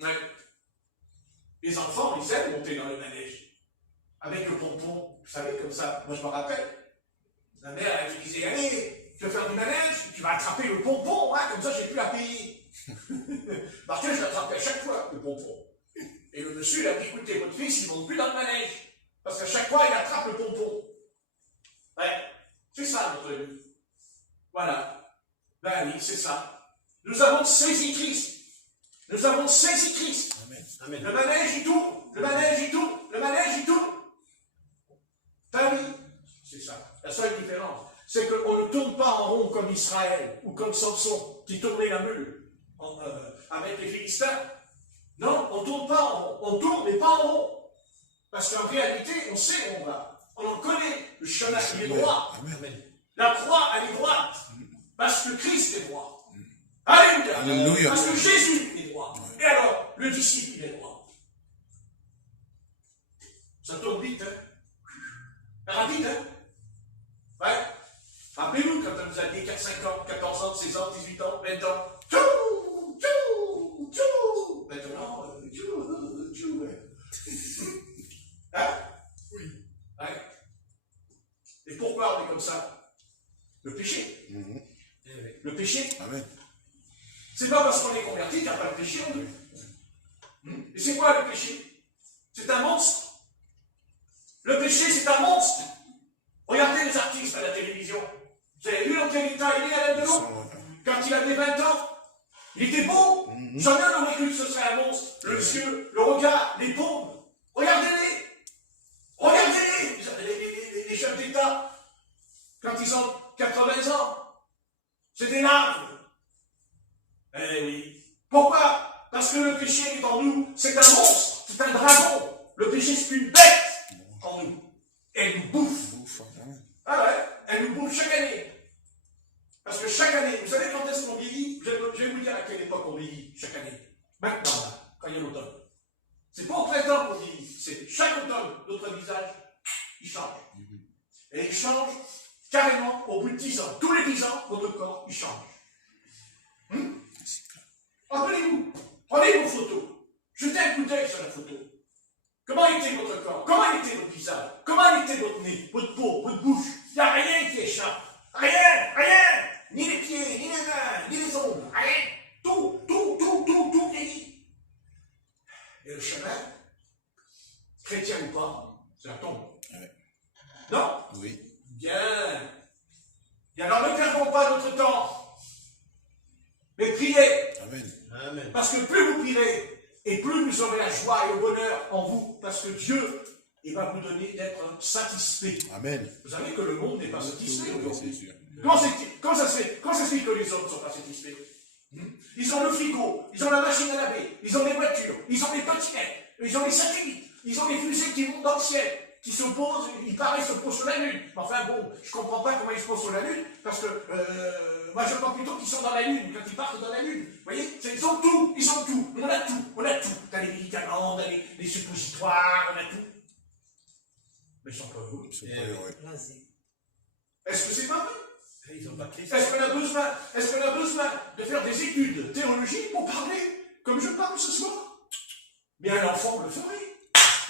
Ouais. Les enfants, ils aiment monter dans le manège. Avec le pompon, vous savez, comme ça. Moi, je me rappelle. Ma mère, elle me disait, allez, tu veux faire du manège, tu vas attraper le pompon, hein, comme ça, j'ai plus à payer. Parce que je l'attrapais à chaque fois, le pompon. Et le monsieur, il a dit, écoutez, votre fils, il ne monte plus dans le manège. Parce qu'à chaque fois, il attrape le pompon. Ouais, c'est ça, notre vie. Voilà. Ben oui, c'est ça. Nous avons saisi Christ. Nous avons saisi Christ. Amen. Amen. Le manège, il tourne. Le manège, il tourne. Le manège, il tourne. Ben oui, c'est ça. La seule différence, c'est qu'on ne tourne pas en rond comme Israël ou comme Samson qui tournait la mule avec les Philistins. Non, on ne tourne pas en rond. On tourne, mais pas en rond. Parce qu'en réalité, on sait où on va. On en connaît. Le chemin, il est droit. Amen. La croix, elle est droite. Parce que Christ est droit. Alléluia. Alléluia. Parce que Jésus est droit. Et alors, le disciple, il est droit. Ça tourne vite, hein? Rapide, hein? Ouais. Rappelez-vous, quand on nous a dit 4, 5 ans, 14 ans, 16 ans, 18 ans, 20 ans. Tchou, tchou, tchou. Maintenant, tchou, tchou. Hein? Oui. Ouais. Et pourquoi on est comme ça? Le péché. Le péché. Amen. C'est pas parce qu'on est converti qu'il n'y a pas de péché en nous. Et c'est quoi le péché? C'est un monstre. Le péché, c'est un monstre. Regardez les artistes à la télévision. Vous avez vu dans quel état il est, Alain Delon? Quand il avait 20 ans, il était beau. Jamais on n'aurait cru que ce serait un monstre. Le yeux, le regard, les paumes. Regardez-les. Regardez-les. Les chefs d'État, quand ils ont 80 ans, c'est des larves. Eh oui. Pourquoi? Parce que le péché est en nous. C'est un monstre. C'est un dragon. Le péché, c'est une bête en nous. Elle nous bouffe. Ah ouais, elle nous bouffe chaque année. Parce que chaque année, vous savez quand est-ce qu'on vieillit? Je vais vous dire à quelle époque on vieillit chaque année. Maintenant, là, quand il y a l'automne. C'est pas au printemps qu'on vieillit, c'est chaque automne, notre visage, il change. Et il change carrément au bout de 10 ans. Tous les 10 ans, votre corps, il change. Rappelez-vous, prenez vos photos, jetez un coup d'œil sur la photo. Comment était votre corps? Comment était votre visage? Comment était votre nez, votre peau, votre bouche? Il n'y a rien qui échappe. Rien. Ni les pieds, ni les mains, ni les ongles. Rien. Tout vieillit. Et le chemin, chrétien ou pas, c'est la tombe. Ouais. Non? Oui. Bien. Et alors ne perdons pas notre temps. Mais priez. Amen. Amen. Parce que plus vous prierez, et plus vous aurez la joie et le bonheur en vous, parce que Dieu, il va vous donner d'être satisfait. Amen. Vous savez que le monde n'est pas satisfait Oui, aujourd'hui. c'est sûr. Comment ça se fait que les hommes ne sont pas satisfaits? Ils ont le frigo, ils ont la machine à laver, ils ont les voitures, ils ont les trottinettes, ils ont les satellites, ils ont les fusées qui montent dans le ciel, qui se posent, il paraît, se posent sur la Lune. Mais enfin bon, je ne comprends pas comment ils se posent sur la Lune, parce que moi je pense plutôt qu'ils sont dans la Lune, quand ils partent dans la Lune. Vous voyez, ils ont tout, on a tout. T'as les médicaments, t'as les suppositoires, on a tout. Mais ils sont pas heureux. Ils sont pas heureux. Est-ce que c'est pas vrai? Ils n'ont pas Christ. Est-ce qu'on a besoin de faire des études de théologie pour parler comme je parle ce soir? Mais un enfant le ferait,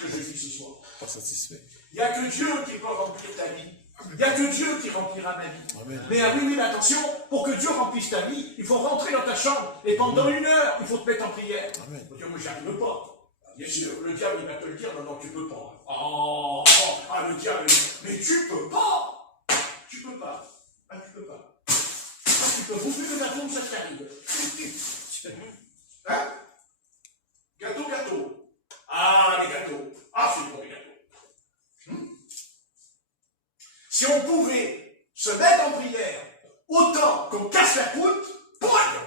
que je dis ce soir. Pas satisfait. Il n'y a que Dieu qui peut remplir ta vie. Il n'y a que Dieu qui remplira ma vie. Amen. Mais attention, pour que Dieu remplisse ta vie, il faut rentrer dans ta chambre et pendant 1 heure, il faut te mettre en prière. Amen. Parce que moi, j'y arrive pas. Bien sûr, le diable, il va te le dire, non, tu peux pas. Le diable, mais tu peux pas. Tu peux pas. Tu peux bouffer le gâteau, ça t'arrive. Hein? Gâteau. Ah, les gâteaux. Ah, c'est bon, les gâteaux. Si on pouvait se mettre en prière autant qu'on casse la croûte, Voyou.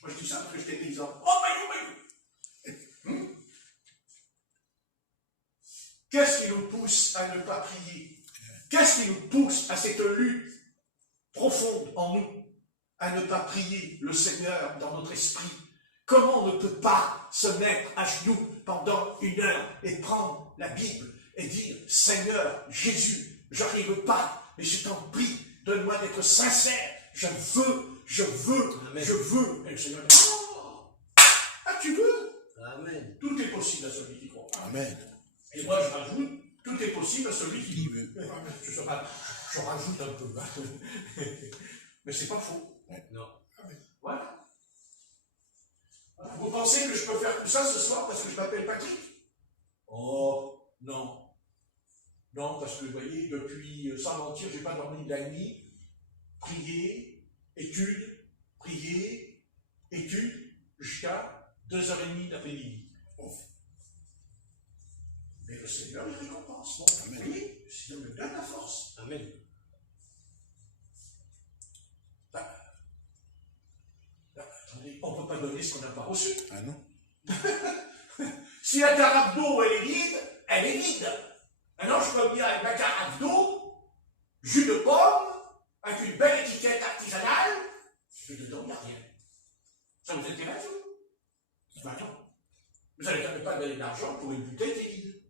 Moi, je dis ça parce que j'étais paysan. Oh, voyou. Qu'est-ce qui nous pousse à ne pas prier? Qu'est-ce qui nous pousse à cette lutte profonde en nous à ne pas prier le Seigneur dans notre esprit. Comment on ne peut pas se mettre à genoux pendant 1 heure et prendre la Bible et dire « Seigneur Jésus, j'arrive pas, mais je t'en prie, donne-moi d'être sincère, je veux. Amen. Je veux. » Et le Seigneur dit « Oh, ah tu veux ?» Amen. Tout est possible à celui qui croit. Amen. Et moi je rajoute, tout est possible à celui qui Qui veut. veut. Je rajoute un peu. Mais c'est pas faux. Non. Voilà. Vous pensez que je peux faire tout ça ce soir parce que je m'appelle Patrick? Oh, non. Non, parce que vous voyez, depuis, sans mentir, j'ai pas dormi de la nuit. Prier, étude, jusqu'à 2h30 d'après-midi. Mais le Seigneur, il récompense. Donc, vous voyez, le Seigneur me donne la force. Amen. Attendez, on ne peut pas donner ce qu'on n'a pas reçu. Ah non. Si la carafe d'eau, elle est vide, elle est vide. Maintenant, je peux venir avec ma carafe d'eau, jus de pomme, avec une belle étiquette artisanale, et dedans, il n'y a rien. Ça vous intéresse, vous? Ben non. Vous n'allez quand même pas donner de l'argent pour une bouteille qui est vide.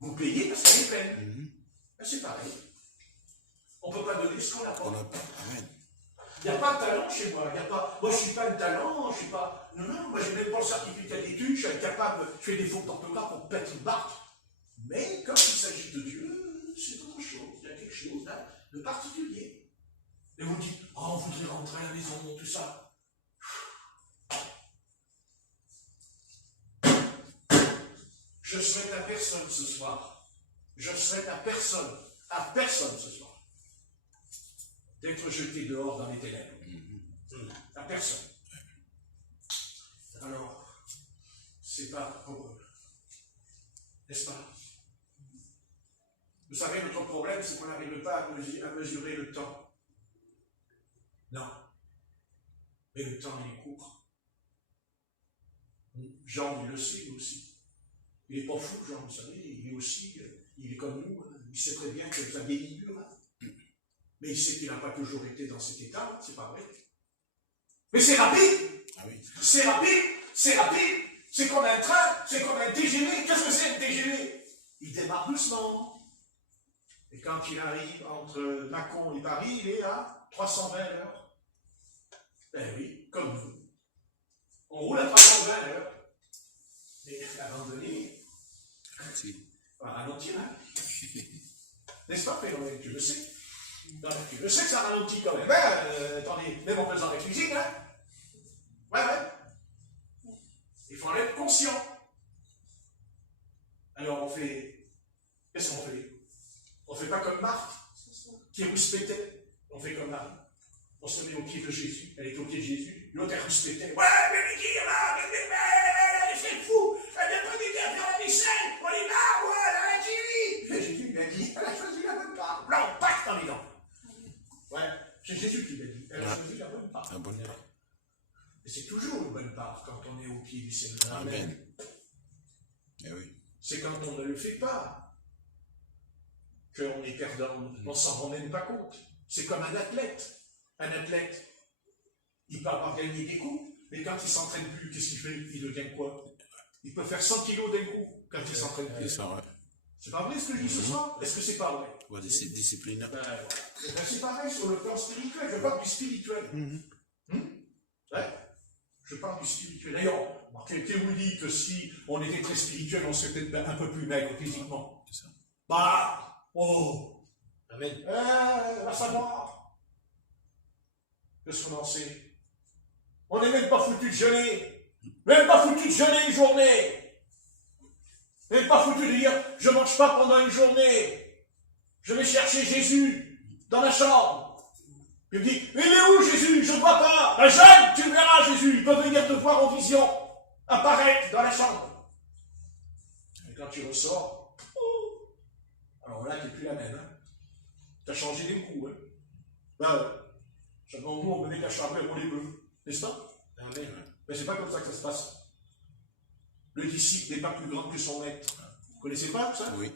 Vous payez parce qu'elle est pleine. Ben, c'est pareil. On ne peut pas donner ce qu'on n'a pas. On n'a pas. Amen. Il n'y a pas de talent chez moi. Il y a pas... Moi, je ne suis pas un talent, je ne suis pas... Non, moi, je n'ai même pas le certificat d'études, je suis incapable, je fais des fautes d'orthographe pour pète une barque. Mais quand il s'agit de Dieu, c'est autre chose. Il y a quelque chose là, de particulier. Et vous dites, oh, on voudrait rentrer à la maison, tout ça. Je souhaite à personne ce soir. Je souhaite à personne ce soir, d'être jeté dehors dans les ténèbres. À personne. Alors, c'est pas pour eux. N'est-ce pas? Vous savez, notre problème, c'est qu'on n'arrive pas à mesurer le temps. Non. Mais le temps, il est court. Jean, il le sait, lui aussi. Il n'est pas fou, Jean, vous savez. Il est aussi, il est comme nous. Il sait très bien que ça vieillit dur. Mais il sait qu'il n'a pas toujours été dans cet état, c'est pas vrai. Mais c'est rapide. Ah oui. C'est rapide. C'est comme un train, c'est comme un TGV. Qu'est-ce que c'est un TGV? Il démarre doucement. Et quand il arrive entre Mâcon et Paris, il est à 320 heures. Ben oui, comme nous. On roule à 320 heures. Mais à un moment donné, on va ralentir. Hein? N'est-ce pas, Père? Tu le sais. Non, tu le sais que ça ralentit quand même. Attendez, même en faisant la cuisine, hein? Ouais. Il faut en être conscient. Alors on fait. Qu'est-ce qu'on fait? On ne fait pas comme Marthe, qui rouspétait. On fait comme Marie. On se met au pied de Jésus. Elle est au pied de Jésus. L'autre, elle rouspétait. Ouais, mais qui est là? C'est fou! Elle vient pas d'aider à faire la vaisselle! On est là, ouais, dans la TV! Et Jésus lui a dit, elle a choisi la bonne part. Là, on passe dans les dents. Ouais, c'est Jésus qui l'a dit. Elle a choisi la bonne part. La bonne part. Et c'est toujours une bonne part quand on est au pied du Seigneur. Amen. Eh oui. C'est quand on ne le fait pas qu'on est perdant. On ne s'en rend même pas compte. C'est comme un athlète. Un athlète, il peut avoir gagné des coups, mais quand il ne s'entraîne plus, qu'est-ce qu'il fait? Il devient quoi? Il peut faire 100 kilos d'un coup quand il ne s'entraîne plus. C'est vrai. C'est pas vrai ce que je dis ce soir? Est-ce que c'est pas vrai? Ouais, discipline. C'est pareil sur le plan spirituel. Je parle du spirituel. Ouais. Je parle du spirituel. D'ailleurs, quelqu'un vous dit que si on était très spirituel, on serait peut-être un peu plus maigre physiquement. C'est ça. Bah, oh, Amen. va savoir. Qu'est-ce qu'on en sait? On n'est même pas foutu de jeûner. Même pas foutu de jeûner une journée. Même pas foutu de dire, je ne mange pas pendant une journée. Je vais chercher Jésus dans la chambre. Il me dit, mais il est où Jésus? Je ne vois pas. Ben jeûne, tu le verras Jésus. Il peut venir te voir en vision. Apparaître dans la chambre. Et quand tu ressors, alors là, tu n'es plus la même. Hein. Tu as changé d'un coup. Hein. Ben, seulement nous, on venait qu'à charmer pour les bœufs. N'est-ce pas? Amen. Mais c'est pas comme ça que ça se passe. Le disciple n'est pas plus grand que son maître. Vous connaissez pas ça? Oui.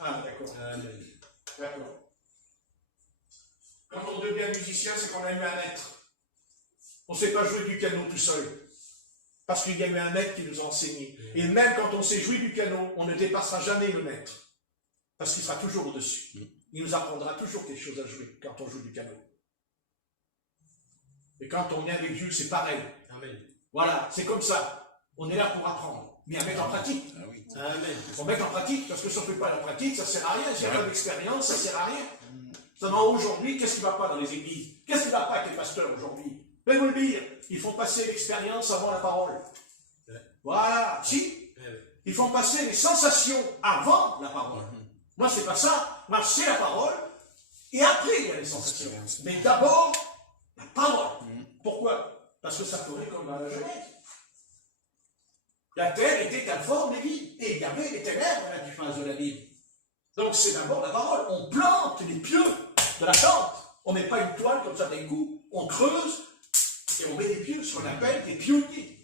Ah, d'accord. Amen. D'accord. Quand on devient musicien, c'est qu'on a eu un maître. On ne sait pas jouer du piano tout seul. Parce qu'il y a eu un maître qui nous a enseigné. Et même quand on sait jouer du piano, on ne dépassera jamais le maître. Parce qu'il sera toujours au-dessus. Il nous apprendra toujours quelque chose à jouer quand on joue du piano. Et quand on est avec Jules, c'est pareil. Amen. Voilà, c'est comme ça. On est là pour apprendre. Mais à mettre en pratique. Ah oui. Amen. Il faut mettre en pratique, parce que si on ne fait pas la pratique, ça ne sert à rien. S'il n'y a pas d'expérience, ça ne sert à rien. Seulement aujourd'hui, qu'est-ce qui ne va pas dans les églises? Qu'est-ce qui ne va pas avec les pasteurs aujourd'hui? Je vais vous le dire, il faut passer l'expérience avant la parole. Voilà, si. Ils font passer les sensations avant la parole. Moi, c'est pas ça. Moi, c'est la parole, et après, il y a les sensations. Mais d'abord, la parole. Pourquoi? Parce que ça ferait comme dans la Genèse. La terre était informe et vide, et il y avait les ténèbres à la face de la Bible. Donc c'est d'abord la parole. On plante les pieux de la tente. On ne met pas une toile comme ça d'un coup. On creuse et on met des pieux, ce qu'on appelle des pionniers.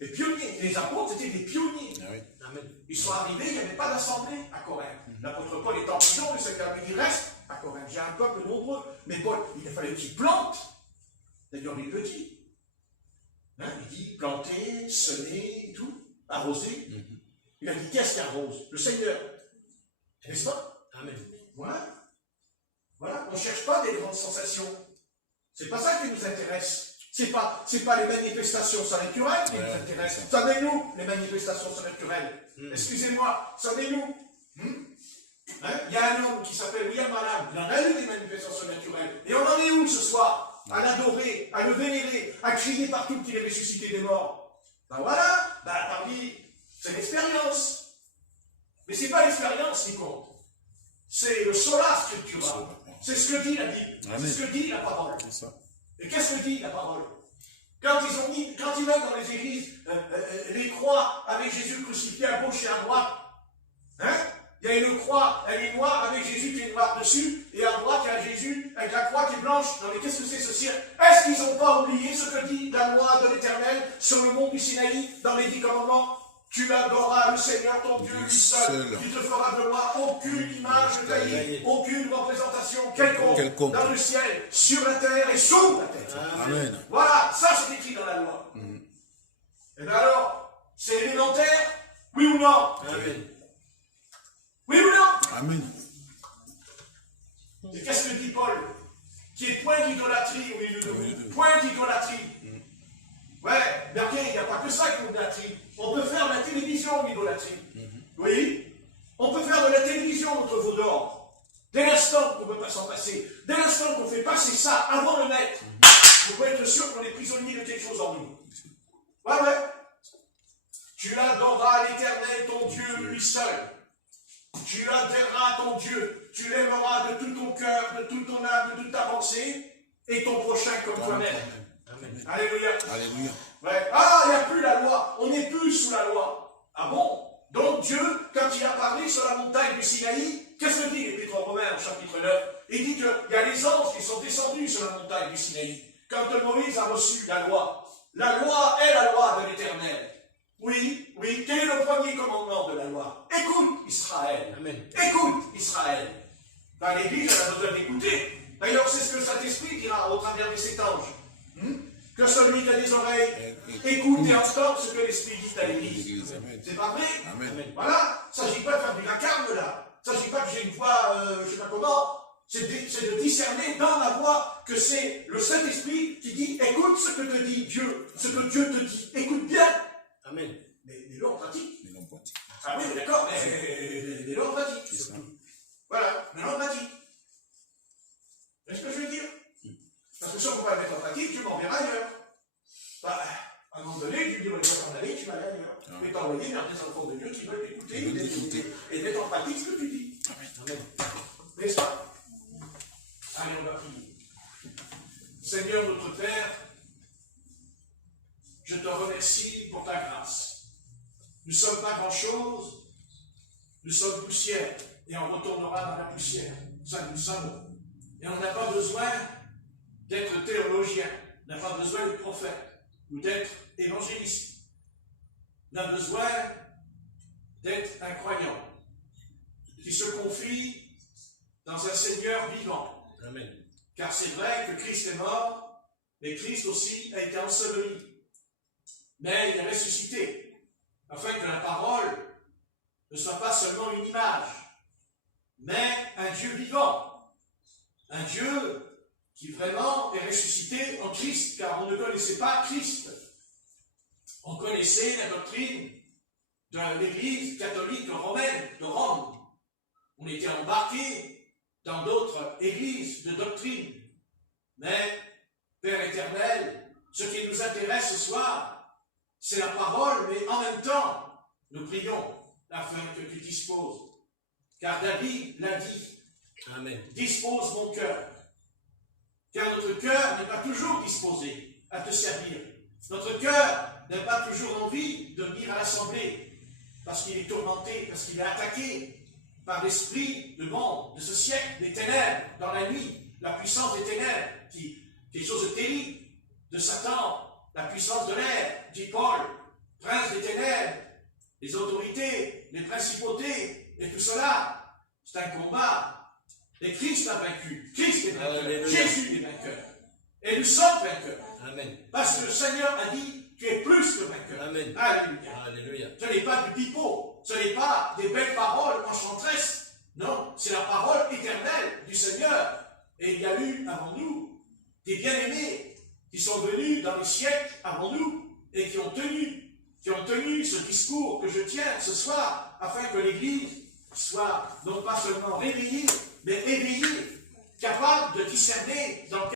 Les pionniers. Les apôtres étaient des pionniers. Ah oui. Amen. Ils sont arrivés, il n'y avait pas d'assemblée à Corinthe. L'apôtre Paul est en prison, le Seigneur lui dit reste à Corinthe. J'ai un peuple nombreux. Mais Paul, il fallait qu'il plante. D'ailleurs, il le dit. Hein, il dit planter, semer, et tout, arroser. Il a dit qu'est-ce qui arrose? Le Seigneur. N'est-ce pas? Amen. Voilà. Voilà. On ne cherche pas des grandes sensations. C'est pas ça qui nous intéresse. C'est pas les manifestations surnaturelles qui nous intéressent. Sonnez-nous les manifestations surnaturelles. Excusez-moi, sonnez-nous. Hein? Il y a un homme qui s'appelle William Branham. Il en a eu des manifestations surnaturelles. Et on en est où ce soir? À l'adorer, à le vénérer, à crier partout qu'il est ressuscité des morts. Ben voilà, parmi, c'est l'expérience. Mais ce n'est pas l'expérience qui compte. C'est le sola scriptura. C'est ce que dit la Bible. C'est ce que dit la parole. Et qu'est-ce que dit la parole? Quand ils mettent dans les églises les croix avec Jésus crucifié à gauche et à droite, hein? Il y a une croix, elle est noire avec Jésus qui est noir dessus, et à droite il y a Jésus avec la croix qui est blanche. Non mais qu'est-ce que c'est ce cirque? Est-ce qu'ils n'ont pas oublié ce que dit la loi de l'Éternel sur le mont du Sinaï dans les 10 commandements? Tu adoreras le Seigneur ton Dieu lui seul. Tu te feras de moi aucune image taillée, aucune représentation quelconque dans le ciel, sur la terre et sous la terre. Amen. Voilà, ça c'est écrit dans la loi. Et bien alors, c'est élémentaire, oui ou non? Amen. Oui ou non? Amen. Et qu'est-ce que dit Paul? Qui est point d'idolâtrie au milieu de vous. Point d'idolâtrie. Ouais, mais ok, il n'y a pas que ça qui est l'idolâtrie. On peut faire de la télévision l'idolâtrie. Oui. On peut faire de la télévision notre veau d'or. Dès l'instant qu'on ne peut pas s'en passer, dès l'instant qu'on fait passer ça avant le maître, vous pouvez être sûr qu'on est prisonnier de quelque chose en nous. Ouais. Tu adoreras l'Éternel, ton Dieu, lui seul. Tu adoreras ton Dieu. Tu l'aimeras de tout ton cœur, de toute ton âme, de toute ta pensée, et ton prochain comme toi-même. Alléluia. Alléluia. Ouais. Ah, il n'y a plus la loi. On n'est plus sous la loi. Ah bon? Donc Dieu, quand il a parlé sur la montagne du Sinaï, qu'est-ce que dit l'Épître aux Romains au chapitre 9? Il dit qu'il y a les anges qui sont descendus sur la montagne du Sinaï. Quand Moïse a reçu la loi est la loi de l'Éternel. Oui. Quel est le premier commandement de la loi? Écoute, Israël. Amen. Écoute, Israël. Dans l'Église, elle a besoin d'écouter. D'ailleurs, c'est ce que le Saint-Esprit dira au travers de cet ange. Que celui qui a des oreilles écoute et entende ce que l'Esprit dit à l'Église. C'est pas vrai? Amen. Voilà. Il ne s'agit pas de faire du vacarme là. Il ne s'agit pas que j'ai une voix, je ne sais pas comment. C'est de discerner dans la voix que c'est le Saint-Esprit qui dit écoute ce que te dit Dieu, ce que Dieu te dit. Écoute bien. Amen. Mais là en pratique. Mais non, pratique. Ah oui, d'accord, mais là en pratique. C'est ça. Voilà, mais là en pratique. Est-ce que je veux dire? Parce que si on ne peut pas le mettre en pratique, Dieu m'enverra ailleurs. Bah, à un moment donné, Dieu dit, on va t'en aller, tu vas aller ailleurs. Tu es envoyé vers des enfants de Dieu qui veulent t'écouter et mettre en pratique ce que tu dis. Amen. N'est-ce pas? Allez, on va prier. Seigneur notre Père, je te remercie pour ta grâce. Nous ne sommes pas grand-chose, nous sommes poussière, et on retournera dans la poussière. Ça, nous savons. Et on n'a pas besoin d'être théologien, on n'a pas besoin de prophète, ou d'être évangéliste. On a besoin d'être un croyant, qui se confie dans un Seigneur vivant. Amen. Car c'est vrai que Christ est mort, mais Christ aussi a été enseveli. Mais il est ressuscité, afin que la parole ne soit pas seulement une image, mais un Dieu vivant. Un Dieu qui vraiment est ressuscité en Christ, car on ne connaissait pas Christ. On connaissait la doctrine de l'Église catholique romaine de Rome. On était embarqué dans d'autres églises de doctrine. Mais, Père éternel, ce qui nous intéresse ce soir, c'est la parole, mais en même temps, nous prions afin que tu disposes. Car David l'a dit, Amen. dispose mon cœur. Car notre cœur n'est pas toujours disposé à te servir. Notre cœur n'a pas toujours envie de venir à l'assemblée, parce qu'il est tourmenté, parce qu'il est attaqué par l'esprit de monde, de ce siècle, des ténèbres, dans la nuit, la puissance des ténèbres, quelque chose de terrible, de Satan, la puissance de l'air, dit Paul, prince des ténèbres, les autorités, les principautés, et tout cela, c'est un combat. Et Christ a vaincu, Christ est vainqueur, Alléluia. Jésus est vainqueur, et nous sommes vainqueurs, Amen. parce que le Seigneur a dit, tu es plus que vainqueur. Amen. Alléluia. Alléluia. Ce n'est pas du pipeau, ce n'est pas des belles paroles enchanteresses. Non, c'est la parole éternelle du Seigneur. Et il y a eu avant nous des bien-aimés qui sont venus dans les siècles avant nous et qui ont tenu ce discours que je tiens ce soir afin que l'Église soit non pas seulement réveillée, mais éveillée, capable de discerner dans